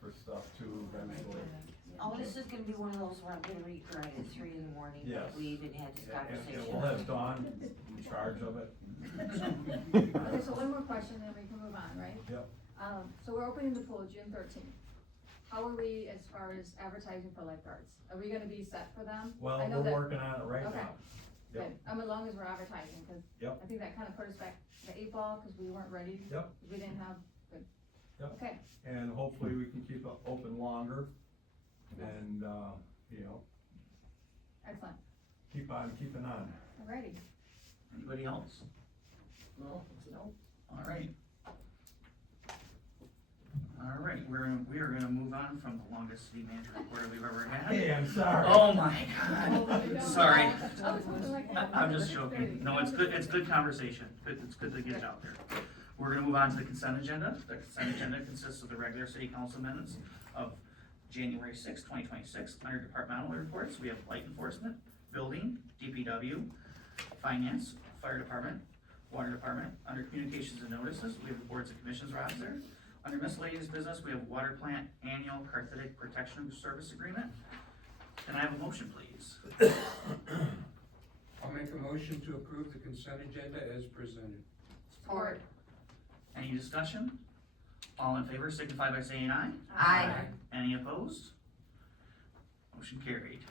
for stuff too eventually. Oh, this is gonna be one of those where I'm gonna read right at 3 in the morning, Yes. we even had this And we'll have Dawn in charge of it. Okay, so one more question, then we can move on, right? Yep. So we're opening the pool June 13th. How are we as far as advertising for lifeguards? Are we gonna be set for them? I Well, know we're that- working on it right Okay. now. Yep. Good, as long as we're advertising, cause Yep. I think that kinda put us back to 8 ball, cause we weren't ready. Yep. We didn't have, good. Yep. Okay, And hopefully we can keep it open longer and, you know, excellent, keep on keeping on. alrighty. Anybody else? No? All right. All right, we are gonna move on from the longest city manager report we've ever had. Hey, I'm sorry. Oh my God, sorry. I was hoping like that. I'm just joking. No, it's good conversation. It's good to get it out there. We're gonna move on to the consent agenda. The consent agenda consists of the regular city council minutes of January 6, 2026. Under departmental reports, we have light enforcement, building, DPW, finance, fire department, water department. Under communications and notices, we have the boards and commissions roster. Under miscellaneous business, we have water plant annual Carthidic protection service agreement. Can I have a motion, please? I'll make a motion to approve the consent agenda as presented. Support. Any discussion? All in favor signify by saying aye. Aye. Any opposed? Motion carried.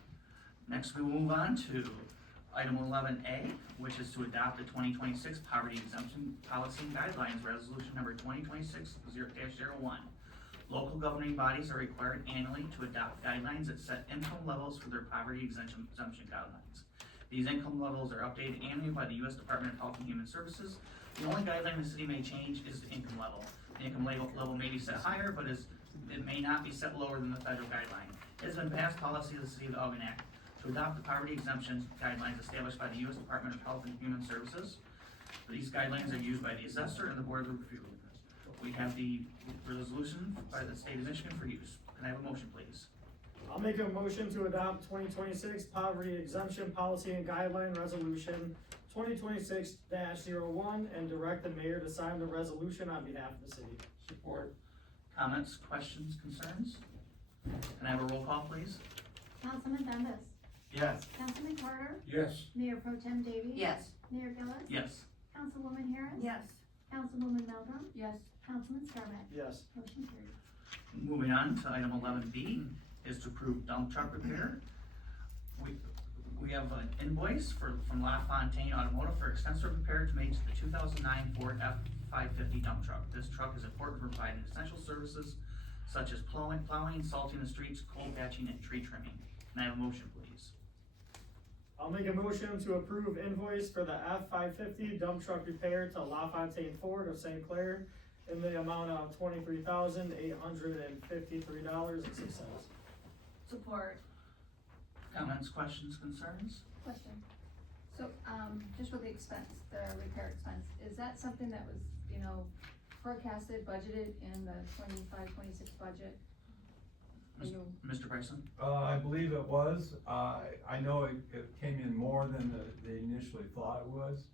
Next, we will move on to item 11A, which is to adopt the 2026 poverty exemption policy and guidelines, resolution number 2026-0-01. Local governing bodies are required annually to adopt guidelines that set income levels for their poverty exemption guidelines. These income levels are updated annually by the U.S. Department of Health and Human Services. The only guideline the city may change is the income level. The income level may be set higher, but it may not be set lower than the federal guideline. It has been past policy of the City of Algonac to adopt the poverty exemption guidelines established by the U.S. Department of Health and Human Services. These guidelines are used by the assessor and the board of review. We have the resolution by the state of Michigan for use. Can I have a motion, please? I'll make a motion to adopt 2026 poverty exemption policy and guideline resolution 2026-01 and direct the mayor to sign the resolution on behalf of the city. Support. Comments, questions, concerns? Can I have a roll call, please? Councilman Bembas, Yes. Councilman Carter, Yes. Mayor Pro Tem Davey. Yes. Mayor Gillis. Yes. Councilwoman Harris. Yes. Councilwoman Meldrum. Yes, Councilman Scarpet. Yes. Motion carried. Moving on to item 11B is to approve dump truck repair. We have an invoice from LaFontaine Automotive for extensive repair to make to the 2009 Ford F-550 dump truck. This truck is important for providing essential services such as plowing, salting the streets, cold patching, and tree trimming. Can I have a motion, please? I'll make a motion to approve invoice for the F-550 dump truck repair to LaFontaine Ford of St. Clair in the amount of $23,853.06. Support. Comments, questions, concerns? question. So, just with the expense, the repair expense, is that something that was, forecasted, budgeted in the 25-26 budget? Are you- Mr. Bryson? I believe it was, I know it came in more than they initially thought it was.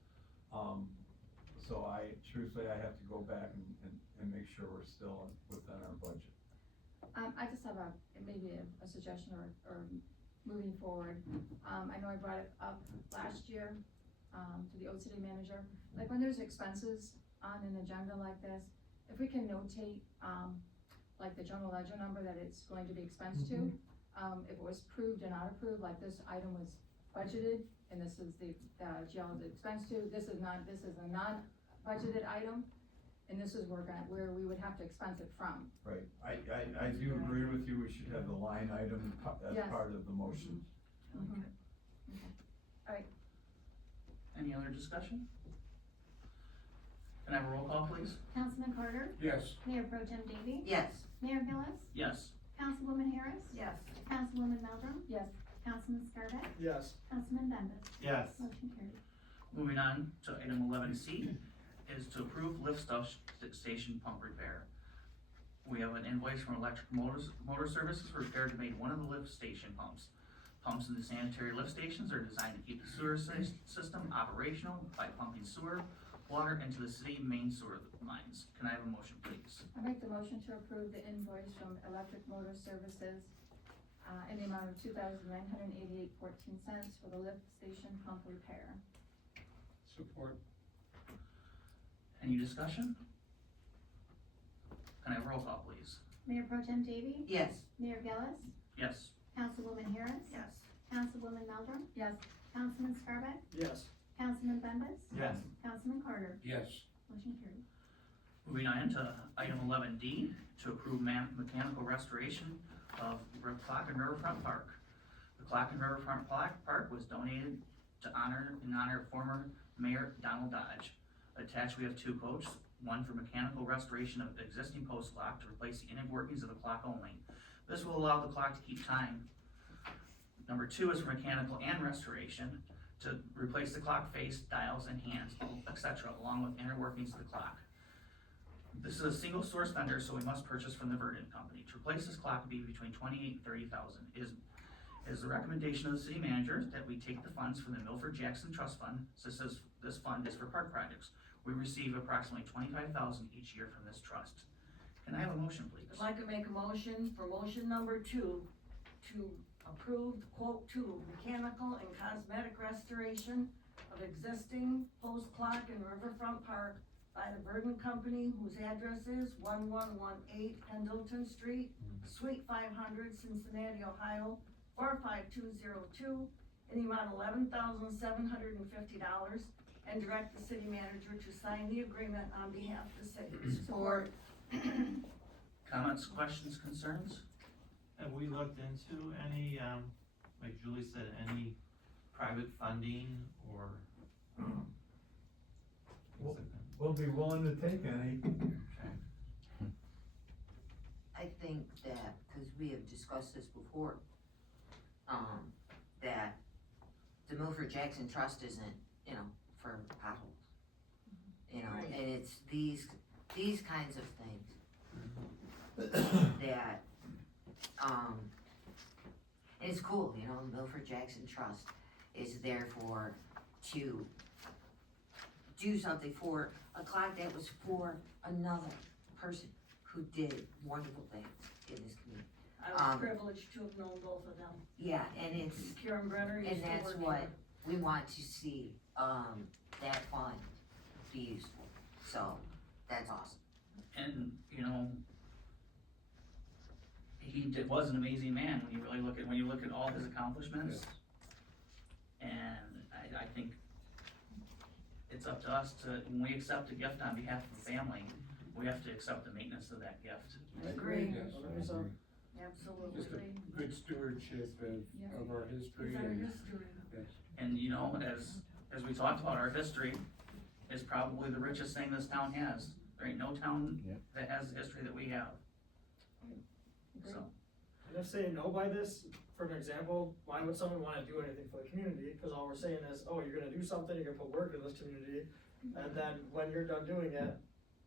So truthfully, I have to go back and make sure we're still within our budget. I just have maybe a suggestion or moving forward. I know I brought it up last year, to the old city manager. Like when there's expenses on an agenda like this, if we can notate, like the general ledger number that it's going to be expensed to, if it was approved or not approved, like this item was budgeted, and this is the, jail's expense to, this is a non-budgeted item, and this is where we would have to expense it from. Right, I do agree with you, we should have the line item as Yes. part of the motion. Mhm. Any other discussion? Can I have a roll call, please? Councilman Carter, Yes. Mayor Pro Tem Davey, Yes. Mayor Gillis, Yes. Councilwoman Harris, Yes. Councilwoman Meldrum, Yes. Councilman Scarback, Yes. Councilman Bembas. Yes. Motion carried. Moving on to item 11C is to approve lift station pump repair. We have an invoice from Electric Motor Services for repair to make one of the lift station pumps. Pumps in the sanitary lift stations are designed to keep the sewer system operational by pumping sewer water into the city main sewer lines. Can I have a motion, please? I make the motion to approve the invoice from Electric Motor Services, in the amount of $2,988.14 for the lift station pump repair. Support. Any discussion? Can I have a roll call, please? Mayor Pro Tem Davey, Yes. Mayor Gillis, Yes. Councilwoman Harris, Yes. Councilwoman Meldrum, Yes. Councilman Scarback, Yes. Councilman Bembas, Yes. Councilman Carter. Yes. Motion carried. Moving on to item 11D, to approve mechanical restoration of Clock and Riverfront Park. The Clock and Riverfront Park was donated in honor of former Mayor Donald Dodge. Attached, we have two quotes, one for mechanical restoration of the existing post clock to replace the inner workings of the clock only. This will allow the clock to keep time. Number two is for mechanical and restoration to replace the clock face, dials, and hands, etc., along with inner workings of the clock. This is a single source vendor, so we must purchase from the Verdant Company. To replace this clock would be between $28,000 and $30,000. Is the recommendation of the city manager that we take the funds from the Milford Jackson Trust Fund, since this fund is for park projects. We receive approximately $25,000 each year from this trust. Can I have a motion, please? I'd like to make a motion for motion number 2 to approve quote 2, mechanical and cosmetic restoration of existing post clock in Riverfront Park by the Verdant Company, whose address is 1118 Pendleton Street, Suite 500, Cincinnati, Ohio, 45202, in the amount of $11,750, and direct the city manager to sign the agreement on behalf of the city. Support. Comments, questions, concerns? Have we looked into any, like Julie said, any private funding or, things like that? We'll be willing to take any. Okay. I think that, cause we have discussed this before, that the Milford Jackson Trust isn't, for potholes. Right. And it's these kinds of things that, and it's cool, the Milford Jackson Trust is there to do something for a clock that was for another person who did wonderful things in this community. I was privileged to have known both of them. Yeah, and it's, Karen Brenner used and to that's work what here. we want to see, that fund be useful, so, that's awesome. And, he was an amazing man when you look at all his accomplishments. And I think it's up to us when we accept a gift on behalf of a family, we have to accept the maintenance of that gift. Agree. Yes, I agree. Absolutely. Just a good stewardship of our history. It's our and- history. Yes. And as we talked about, our history is probably the richest thing this town has. There ain't no town that has the history that we have. So, And if saying no by this, for an example, why would someone wanna do anything for the community? Cause all we're saying is, oh, you're gonna do something, you're gonna put work in this community, and then when you're done doing it,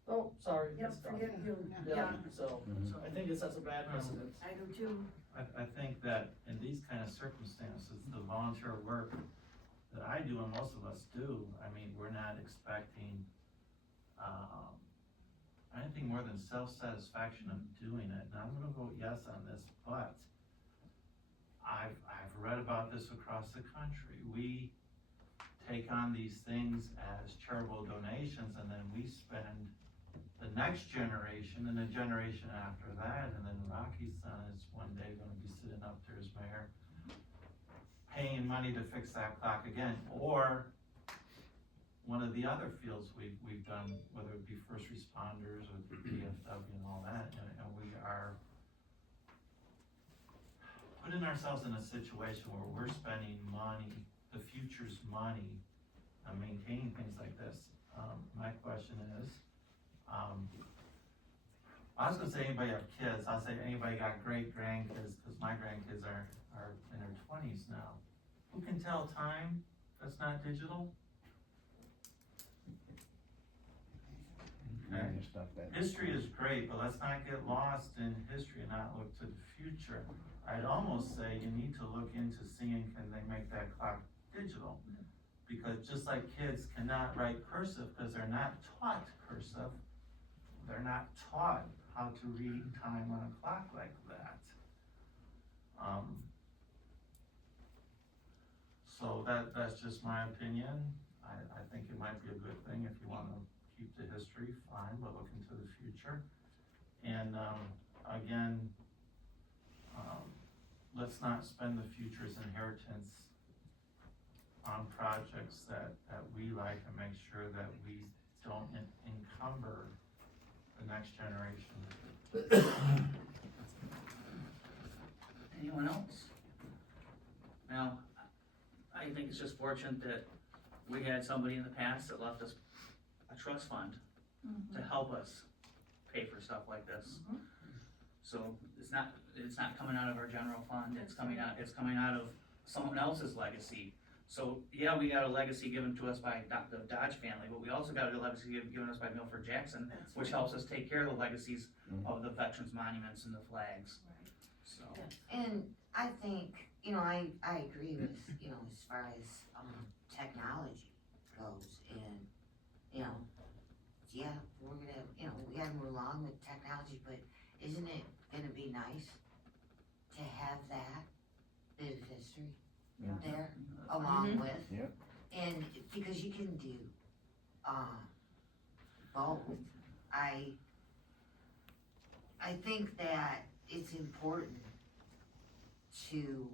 oh, sorry, Yep, it's done. forget you. Yeah, so, I think it sets a bad precedent. I do too. I think that in these kind of circumstances, the volunteer work that I do and most of us do, we're not expecting, anything more than self-satisfaction of doing it, and I'm gonna vote yes on this, but I've read about this across the country. We take on these things as charitable donations, and then we spend the next generation and the generation after that, and then Rocky's son is one day gonna be sitting up there as mayor, paying spending money to fix that clock again, or one of the other fields we've done, whether it be first responders or the DFW and all that, and we are putting ourselves in a situation where we're spending money, the future's money, maintaining things like this. My question is, I was gonna say anybody have kids, I'll say anybody got great grandkids, cause my grandkids are in their 20s now. Who can tell time that's not digital? Okay. History is great, but let's not get lost in history and not look to the future. I'd almost say you need to look into seeing, can they make that clock digital? Because just like kids cannot write cursive because they're not taught cursive, they're not taught how to read time on a clock like that. So that's just my opinion. I think it might be a good thing if you wanna keep the history, fine, but look into the future. And, again, let's not spend the future's inheritance on projects that we like, and make sure that we don't encumber the next generation. Anyone else? Now, I think it's just fortunate that we had somebody in the past that left us a trust fund to help us pay for stuff like this. So it's not coming out of our general fund, it's coming out of someone else's legacy. So, yeah, we got a legacy given to us by the Dodge family, but we also got a legacy given us by Milford Jackson, which helps us take care of the legacies of the veterans monuments and the flags. So, And I think, I agree with, as far as, technology goes, and, yeah, we're gonna, we gotta move along with technology, but isn't it gonna be nice to have that bit of history there along with? Yep. And because you can do, both. I think that it's important to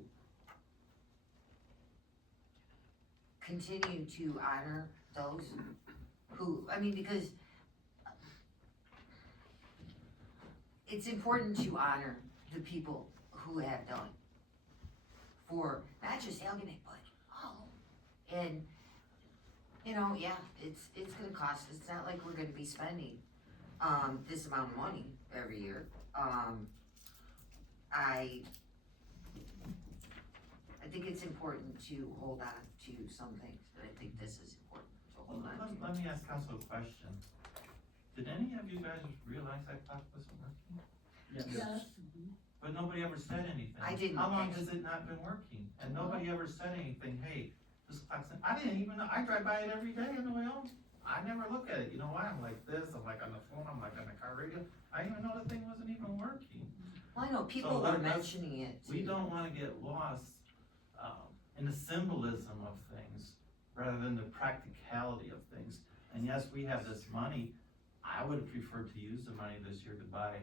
continue to honor those who, because it's important to honor the people who have done for not just Algonac, but all. And, yeah, it's gonna cost, it's not like we're gonna be spending, this amount of money every year. I think it's important to hold on to some things, but I think this is important to hold on to. Let me ask council a question. Did any of you guys realize that clock wasn't working? yes. But nobody ever said anything. I didn't How long actually. has it not been working? And nobody ever said anything, hey, this clock's, I didn't even know, I drive by it every day on the way home. I never look at it, you know why? I'm like this, I'm like on the phone, I'm like on the car radio. I didn't even know the thing wasn't even working. Well, I know people So were let's- mentioning it too. We don't wanna get lost, in the symbolism of things, rather than the practicality of things. And yes, we have this money, I would prefer to use the money this year to buy,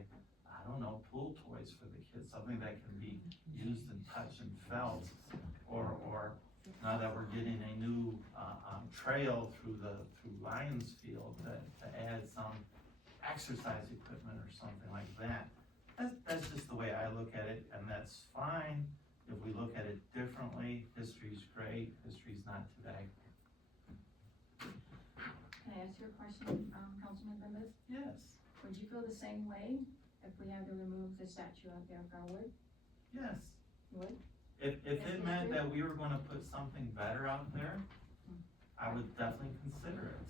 I don't know, pool toys for the kids, something that can be used and touched and felt. Or now that we're getting a new, trail through Lions Field to add some exercise equipment or something like that. That's just the way I look at it, and that's fine. If we look at it differently, history's great, history's not today. Can I ask you a question, Councilman Bembas? Yes, Would you feel the same way if we had to remove the statue out there of Garwood? yes. You would? If it meant that we were gonna put something better out there, I would definitely consider it.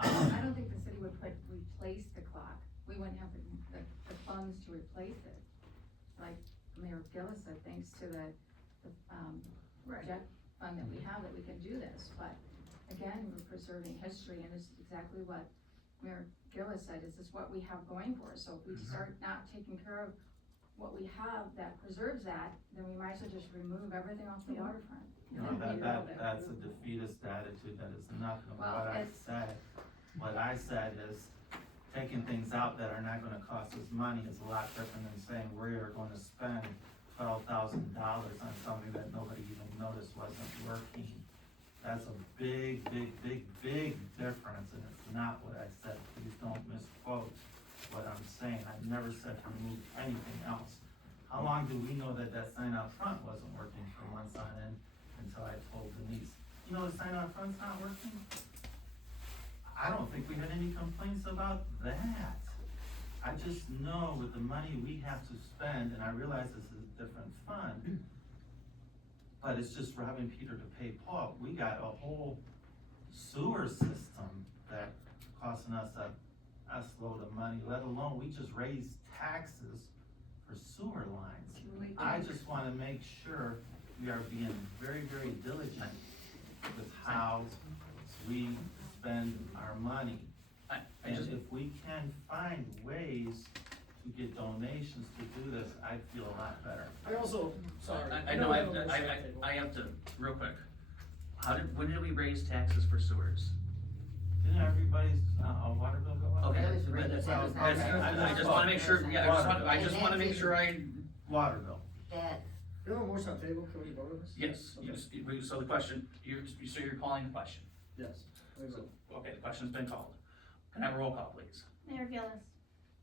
I don't think the city would replace the clock. We wouldn't have the funds to replace it. Like Mayor Gillis said, thanks to the jet fund that we have, that we can do this. But again, we're preserving history, and this is exactly what Mayor Gillis said, is this what we have going for us? So if we start not taking care of what we have that preserves that, then we might as well just remove everything off the waterfront. No, that's a defeatist attitude, that is nothing of Well, what I it's- said. What I said is, taking things out that are not gonna cost us money is a lot different than saying we are gonna spend $12,000 on something that nobody even noticed wasn't working. That's a big, big, big, big difference, and it's not what I said. Please don't misquote what I'm saying. I've never said to remove anything else. How long do we know that that sign out front wasn't working for months on end until I told Denise, you know, the sign out front's not working? I don't think we had any complaints about that. I just know with the money we have to spend, and I realize this is a different fund, but it's just robbing Peter to pay Paul. We got a whole sewer system that costing us a load of money, let alone we just raised taxes for sewer lines. I just wanna make sure we are being very, very diligent with how we spend our money. And if we can find ways to get donations to do this, I'd feel a lot better. I also, sorry. I know, I have to, real quick. When did we raise taxes for sewers? Didn't everybody's, water bill go up? Okay, That was right, that's- that was not I right. just wanna make sure, yeah, I just wanna make sure I, Water bill. That, You know, motion on the table, can we vote on this? yes, Okay. so the question, so you're calling the question. Yes. We vote. Okay, the question's been called. Can I have a roll call, please? Mayor Gillis,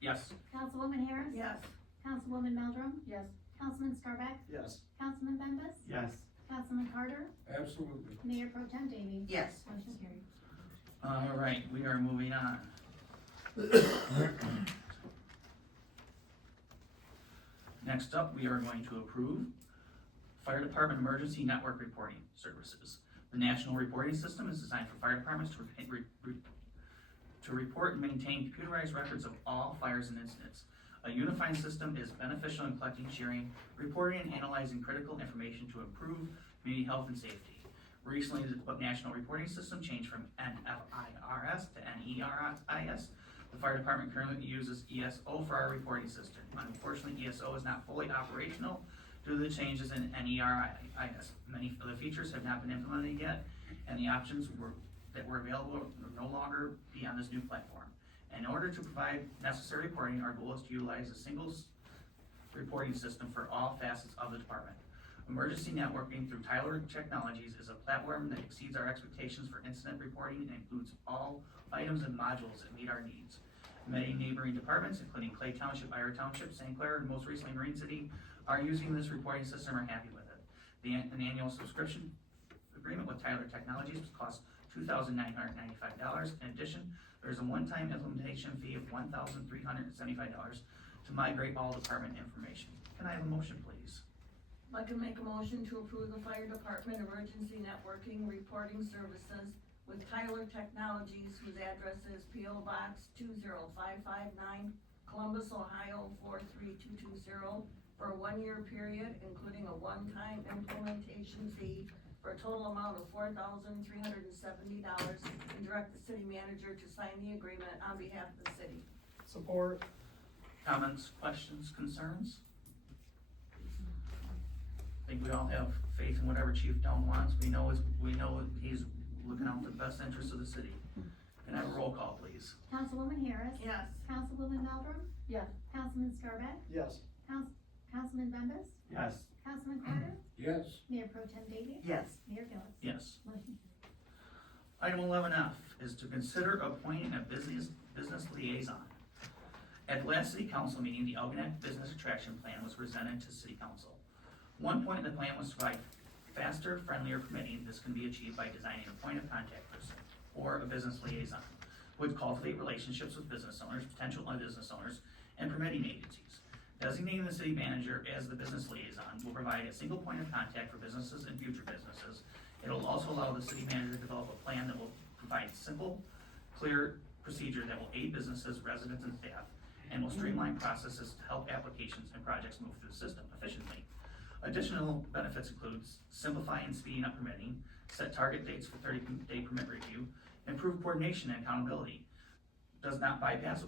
Yes. Councilwoman Harris. Yes. Councilwoman Meldrum, Yes. Councilman Scarback, Yes. Councilman Bembas, Yes. Councilman Carter, Absolutely. Mayor Pro Tem Davey. yes. Motion carried. All right, we are moving on. Next up, we are going to approve Fire Department Emergency Network Reporting Services. The national reporting system is designed for fire departments to report and maintain computerized records of all fires and incidents. A unified system is beneficial in collecting, sharing, reporting, and analyzing critical information to improve community health and safety. Recently, the national reporting system changed from NFIRS to NERIS. The fire department currently uses ESO for our reporting system. Unfortunately, ESO is not fully operational due to the changes in NERIS. Many of the features have not been implemented yet, and the options that were available will no longer be on this new platform. In order to provide necessary reporting, our goal is to utilize a single reporting system for all facets of the department. Emergency networking through Tyler Technologies is a platform that exceeds our expectations for incident reporting and includes all items and modules that meet our needs. Many neighboring departments, including Clay Township, Ira Township, St. Clair, and most recently Marine City, are using this reporting system and are happy with it. An annual subscription agreement with Tyler Technologies costs $2,995. In addition, there's a one-time implementation fee of $1,375 to migrate all department information. Can I have a motion, please? I can make a motion to approve the fire department emergency networking reporting services with Tyler Technologies, whose address is P.O. Box 20559, Columbus, Ohio 43220, for a one-year period, including a one-time implementation fee for a total amount of $4,370, and direct the city manager to sign the agreement on behalf of the city. Support. Comments, questions, concerns? I think we all have faith in whatever Chief Down wants. We know he's looking out for the best interests of the city. Can I have a roll call, please? Councilwoman Harris. Yes. Councilwoman Meldrum, Yes. Councilman Scarback, Yes. Councilman Bembas, Yes. Councilman Carter, Yes. Mayor Pro Tem Davey. Yes. Mayor Gillis. Yes. Motion Item 11F is to consider appointing a business liaison. At the last city council meeting, the Algonac Business Attraction Plan was presented to city council. One point of the plan was to provide faster, friendlier permitting. This can be achieved by designing a point of contact person or a business liaison, would cultivate relationships with business owners, potential business owners, and permitting agencies. Designating the city manager as the business liaison will provide a single point of contact for businesses and future businesses. It'll also allow the city manager to develop a plan that will provide simple, clear procedure that will aid businesses, residents, and staff, and will streamline processes to help applications and projects move through the system efficiently. Additional benefits include simplifying and speeding up permitting, set target dates for 30-day permit review, improve coordination and accountability, does not bypass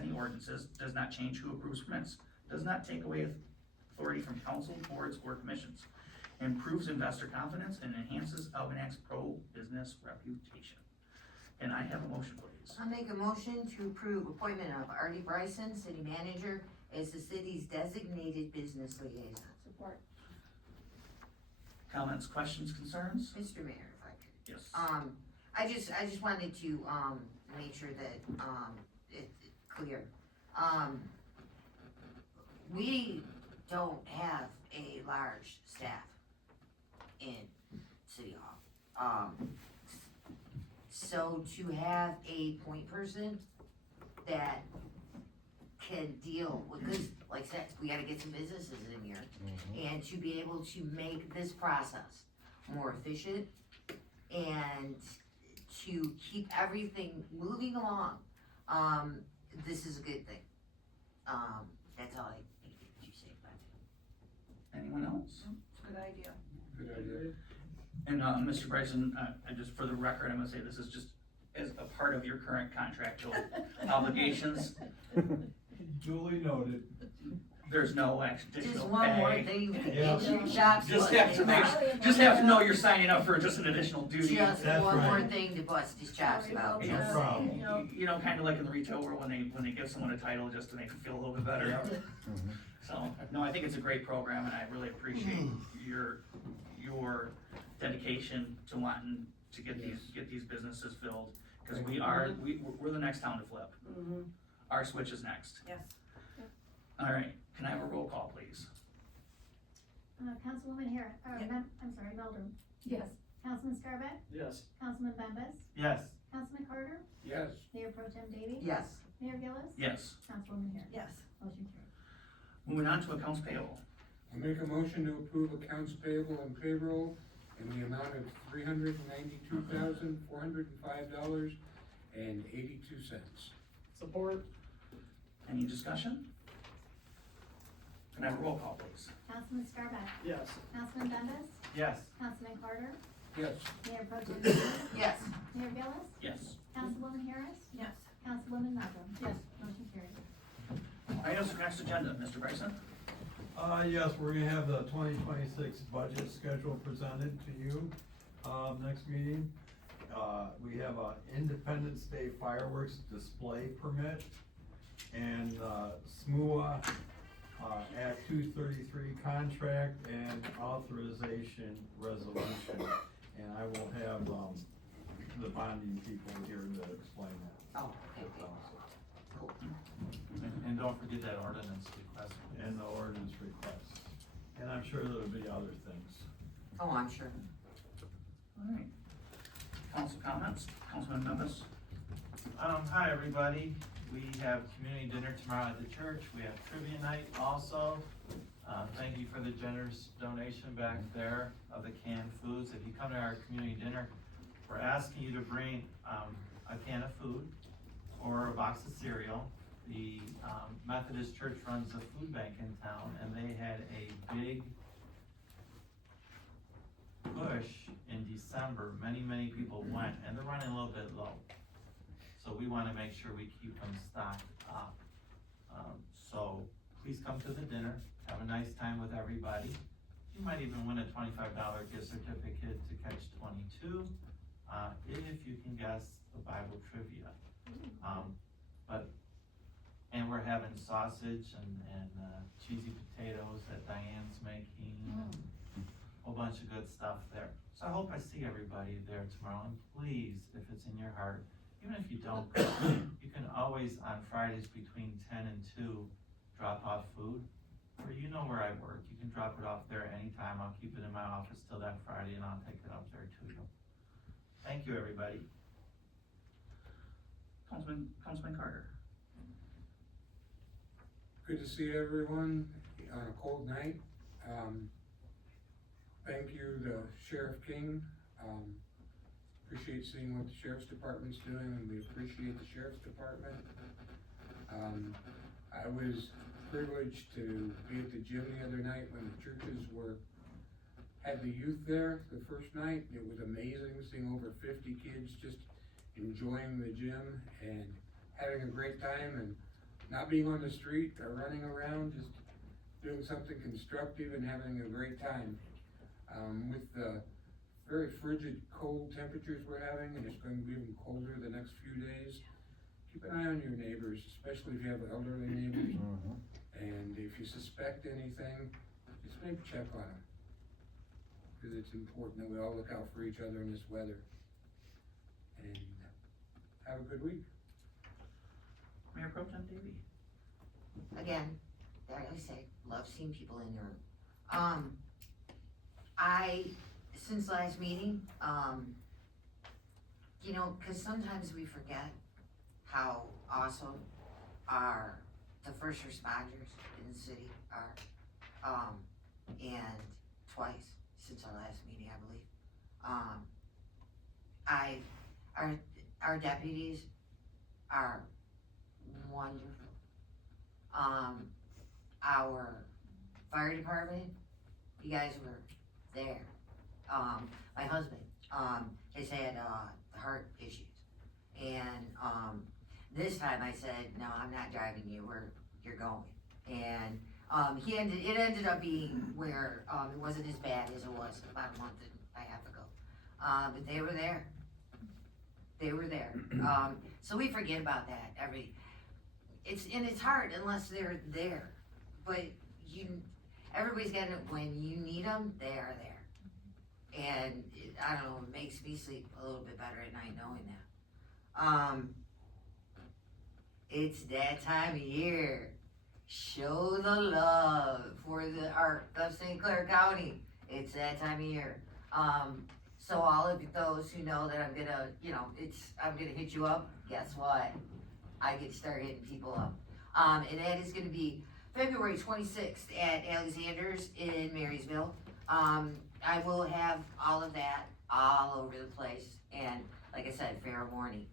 any ordinances, does not change who approves permits, does not take away authority from council, boards, or commissions, improves investor confidence, and enhances Algonac's pro-business reputation. Can I have a motion, please? I'll make a motion to approve appointment of Artie Bryson, city manager, as the city's designated business liaison. Support. Comments, questions, concerns? Mr. Mayor, if I could. Yes. I just wanted to, make sure that, it's clear. We don't have a large staff in City Hall. So to have a point person that can deal with, cause like I said, we gotta get some businesses in here. And to be able to make this process more efficient and to keep everything moving along, this is a good thing. That's all I think that you say about it. Anyone else? Good idea. Good idea. And, Mr. Bryson, I just, for the record, I'm gonna say this is just as a part of your current contractual obligations. Duly noted. There's no additional Just one more pay. thing to Yeah. get your jobs. Just have to make, just have to know you're signing up for just an additional duty. Just That's one more right. thing to bust his chops about. No problem. You know, kinda like in the retail world, when they give someone a title just to make them feel a little bit better. So, no, I think it's a great program, and I really appreciate your dedication to wanting to get these businesses filled. Cause we're the next town to flip. Mm-hmm. Our switch is next. Yes. Alright, can I have a roll call, please? Councilwoman I'm sorry, Meldrum. Yes. Councilman Scarback, Yes. Councilman Bembas, Yes. Councilman Carter, Yes. Mayor Pro Tem Davey, Yes. Mayor Gillis, Yes. Councilwoman Harris. Yes. Motion carried. Moving on to accounts payable. I make a motion to approve accounts payable and payroll in the amount of $392,405.82. Support. Any discussion? Can I have a roll call, please? Councilman Scarback, Yes. Councilman Bembas, Yes. Councilman Carter, Yes. Mayor Pro Tem Davey, Yes. Mayor Gillis, Yes. Councilwoman Harris, Yes. Councilwoman Meldrum. Yes. Motion carried. Items for next agenda, Mr. Bryson? Yes, we're gonna have the 2026 budget schedule presented to you, next meeting. We have a Independence Day fireworks display permit and, SMUA, Act 233 contract and authorization resolution. And I will have, the bonding people here to explain that. Oh, okay, okay. Cool. And don't forget that ordinance request. And the ordinance requests. And I'm sure there'll be other things. Oh, I'm sure. Alright. Council comments, Councilman Memphis? Hi, everybody. We have community dinner tomorrow at the church. We have trivia night also. Thank you for the generous donation back there of the canned foods. If you come to our community dinner, we're asking you to bring, a can of food or a box of cereal. The, Methodist Church runs a food bank in town, and they had a big push in December. Many people went, and they're running a little bit low. So we wanna make sure we keep them stocked up. So please come to the dinner, have a nice time with everybody. You might even win a $25 gift certificate to Catch 22, if you can guess the Bible trivia. And we're having sausage and cheesy potatoes that Diane's making, and a whole bunch of good stuff there. So I hope I see everybody there tomorrow, and please, if it's in your heart, even if you don't go, you can always, on Fridays between 10 and 2, drop off food. Or you know where I work, you can drop it off there anytime. I'll keep it in my office till that Friday, and I'll take it up there to you. Thank you, everybody. Councilman Carter? Good to see everyone on a cold night. Thank you to Sheriff King. Appreciate seeing what the Sheriff's Department's doing, and we appreciate the Sheriff's Department. I was privileged to be at the gym the other night when the churches had the youth there the first night. It was amazing seeing over 50 kids just enjoying the gym and having a great time and not being on the street or running around, just doing something constructive and having a great time. With the very frigid cold temperatures we're having, and it's going to be even colder the next few days, keep an eye on your neighbors, especially if you have elderly neighbors. And if you suspect anything, just maybe check on them. Cause it's important that we all look out for each other in this weather. And have a good week. Mayor Pro Tem Davey. Again, like I say, love seeing people in the room. Since last meeting, you know, cause sometimes we forget how awesome the first responders in the city are. And twice since our last meeting, I believe. Our deputies are wonderful. Our fire department, you guys were there. My husband, has had, heart issues. And, this time I said, no, I'm not driving you, you're going. And, it ended up being where, it wasn't as bad as it was about a month and a half ago. But they were there. They were there. So we forget about that it's hard unless they're there. But everybody's got it, when you need them, they are there. And I don't know, it makes me sleep a little bit better at night knowing that. It's that time of year. Show the love for the art of St. Clair County. It's that time of year. So all of those who know that I'm gonna hit you up, guess what? I get to start hitting people up. And that is gonna be February 26th at Alexander's in Marysville. I will have all of that all over the place. And like I said, fair warning,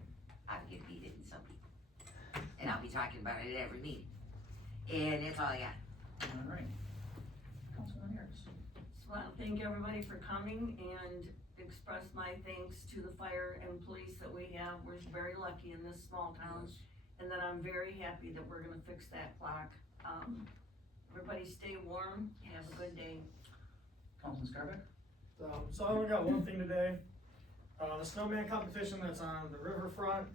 I'm gonna be hitting some people. And I'll be talking about it at every meeting. And that's all I got. All right. Councilman Harris. Just want to thank everybody for coming and express my thanks to the fire and police that we have. We're very lucky in this small town. And that I'm very happy that we're gonna fix that clock. Everybody stay warm, have a good day. Councilman Scarbeck. So I only got one thing today. The snowman competition that's on the riverfront,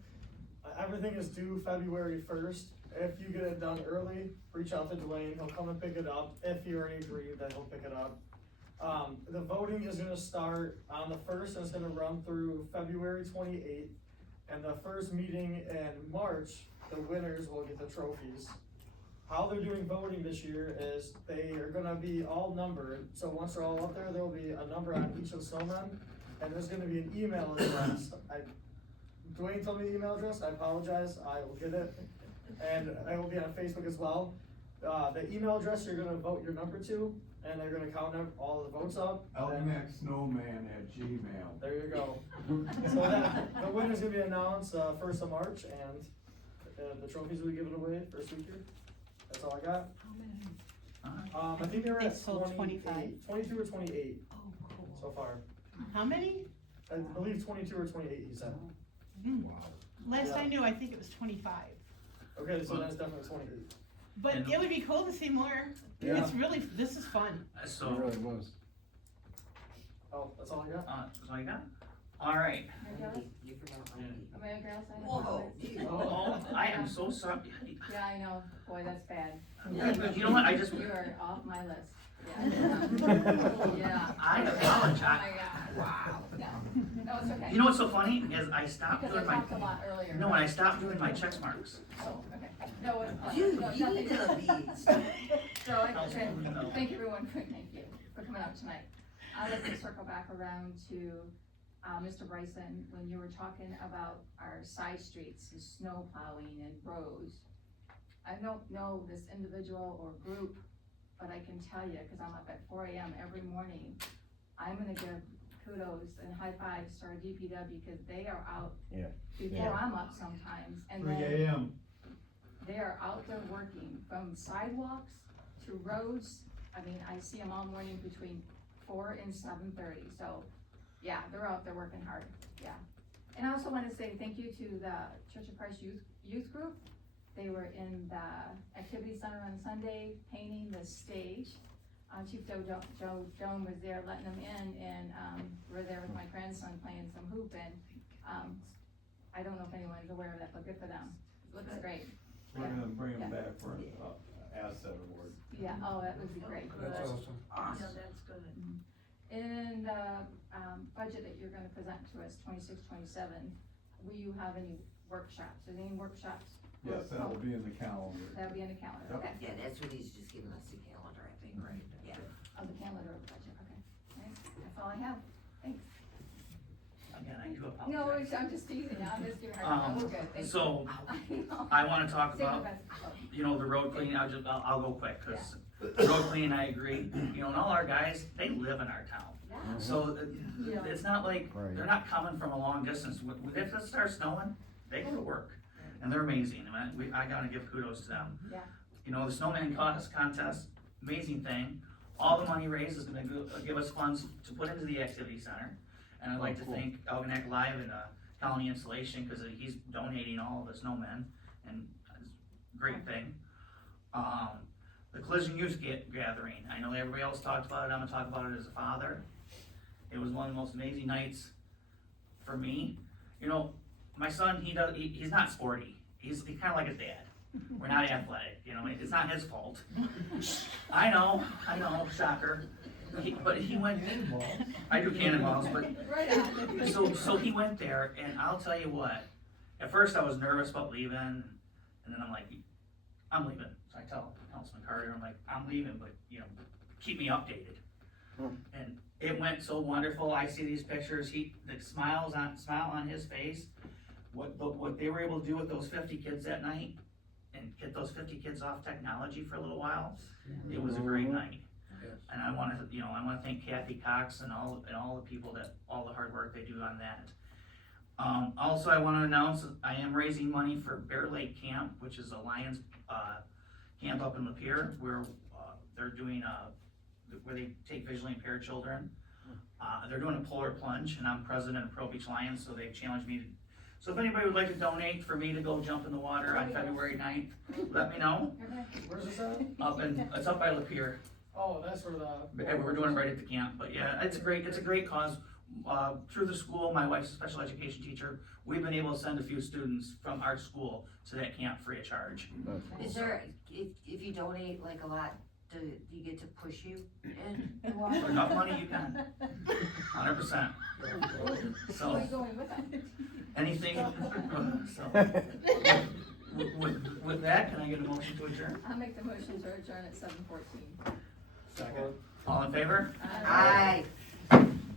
everything is due February 1st. If you get it done early, reach out to Dwayne, he'll come and pick it up. If you already agreed, then he'll pick it up. The voting is gonna start on the 1st, and it's gonna run through February 28th. And the first meeting in March, the winners will get the trophies. How they're doing voting this year is they are gonna be all numbered, so once they're all up there, there'll be a number on each of the snowmen, and there's gonna be an email address. Dwayne told me the email address, I apologize, I will get it, and it will be on Facebook as well. The email address you're gonna vote your number to, and they're gonna count all the votes up. elknecksnowman@gmail. There you go. So the winner's gonna be announced, 1st of March, and the trophies will be given away first week here. That's all I got. I think they were at 22 or 28 so far. How many? I believe 22 or 28, he said. Last Yeah. I knew, I think it was 25. Okay, so that's definitely 28. But And- it would be cool to see more. Yeah. It's really, this is fun. So, was. Oh, that's all I got? that's all you got? All right. Mayor Gillis? You forgot one. Mayor Gillis, I have Whoa, one. geez. Oh, I am so sorry. Yeah, I know, boy, that's bad. You know what, I just, You are off my list, yeah. Yeah. I Oh apologize. my God. Wow. No, it's okay. You know what's so funny is I stopped Because I doing my, talked a lot earlier. no, when I stopped doing my check marks. Oh, okay. No, it's, Dude, no, you need nothing. to be. So, okay, Councilwoman, no. thank you everyone for coming out tonight. I'd like to circle back around to, Mr. Bryson, when you were talking about our side streets and snow plowing and roads. I don't know this individual or group, but I can tell you, cause I'm up at 4 a.m. every morning, I'm gonna give kudos and high fives to our DPW, cause they are out before I'm up sometimes, and 3 then a.m. they are out there working from sidewalks to roads. I mean, I see them all morning between 4 and 7:30, so, yeah, they're out there working hard, yeah. And I also wanna say thank you to the Church of Christ Youth Group. They were in the activity center on Sunday, painting the stage. Chief Joe Joan was there letting them in, and, we're there with my grandson playing some hoop, and, I don't know if anyone's aware of that, but good for them. Looks great. We're gonna bring them Yeah. back for, asset award. Yeah, oh, that would be great. That's awesome. Yeah, that's good. In the, budget that you're gonna present to us, 26-27, will you have any workshops, are there any workshops? Yes, that will be in the calendar. That'll be in the calendar, Yep. okay, Yeah, that's what he's just giving us the calendar, I think, right? Yeah. of the calendar of the budget, okay, alright, that's all I have, thanks. Again, I do No, apologize. I'm just teasing you, I'm just giving her, we're good, thank you. So, I know. I wanna talk Save the about, best. you know, the road cleaning, I'll go quick, cause the road cleaning, I agree, you know, and all our guys, they live in our town. Yeah. So, Yeah. it's not like, Right. they're not coming from a long distance, if it starts snowing, they go to work, and they're amazing, I gotta give kudos to them. Yeah. You know, the snowman contest, amazing thing, all the money raised is gonna give us funds to put into the activity center. And I'd like to thank Algonac Live and, Colony Installation, cause he's donating all of the snowmen, and it's a great thing. The Collision Youth Gathering, I know everybody else talked about it, I'm gonna talk about it as a father. It was one of the most amazing nights for me. You know, my son, he's not sporty, he's kinda like his dad. We're not athletic, you know, it's not his fault. I know, shocker. But he went, I do cannonballs, but, Right on. so he went there, and I'll tell you what, at first I was nervous about leaving, and then I'm like, I'm leaving. So I tell Councilman Carter, I'm like, I'm leaving, but, you know, keep me updated. And it went so wonderful, I see these pictures, the smile on his face, what they were able to do with those 50 kids that night, and get those 50 kids off technology for a little while, it was a great night. And I wanna thank Kathy Cox and all the people all the hard work they do on that. Also, I wanna announce, I am raising money for Bear Lake Camp, which is a Lions, camp up in Lapeer, where, they're doing, where they take visually impaired children. They're doing a polar plunge, and I'm president of Pro Beach Lions, so they've challenged me to, so if anybody would like to donate for me to go jump in the water on February 9th, let me know. Where's this at? It's up by Lapeer. Oh, that's where the. And we're doing it right at the camp, but yeah, it's a great cause. Through the school, my wife's a special education teacher, we've been able to send a few students from our school to that camp free of charge. Is there, if you donate like a lot, do you get to push you in? For enough money, you can, 100%. So, Where are you going with them? anything, so, with that, can I get a motion to adjourn? I'll make the motion to adjourn at 7:14. Second. All in favor? Aye.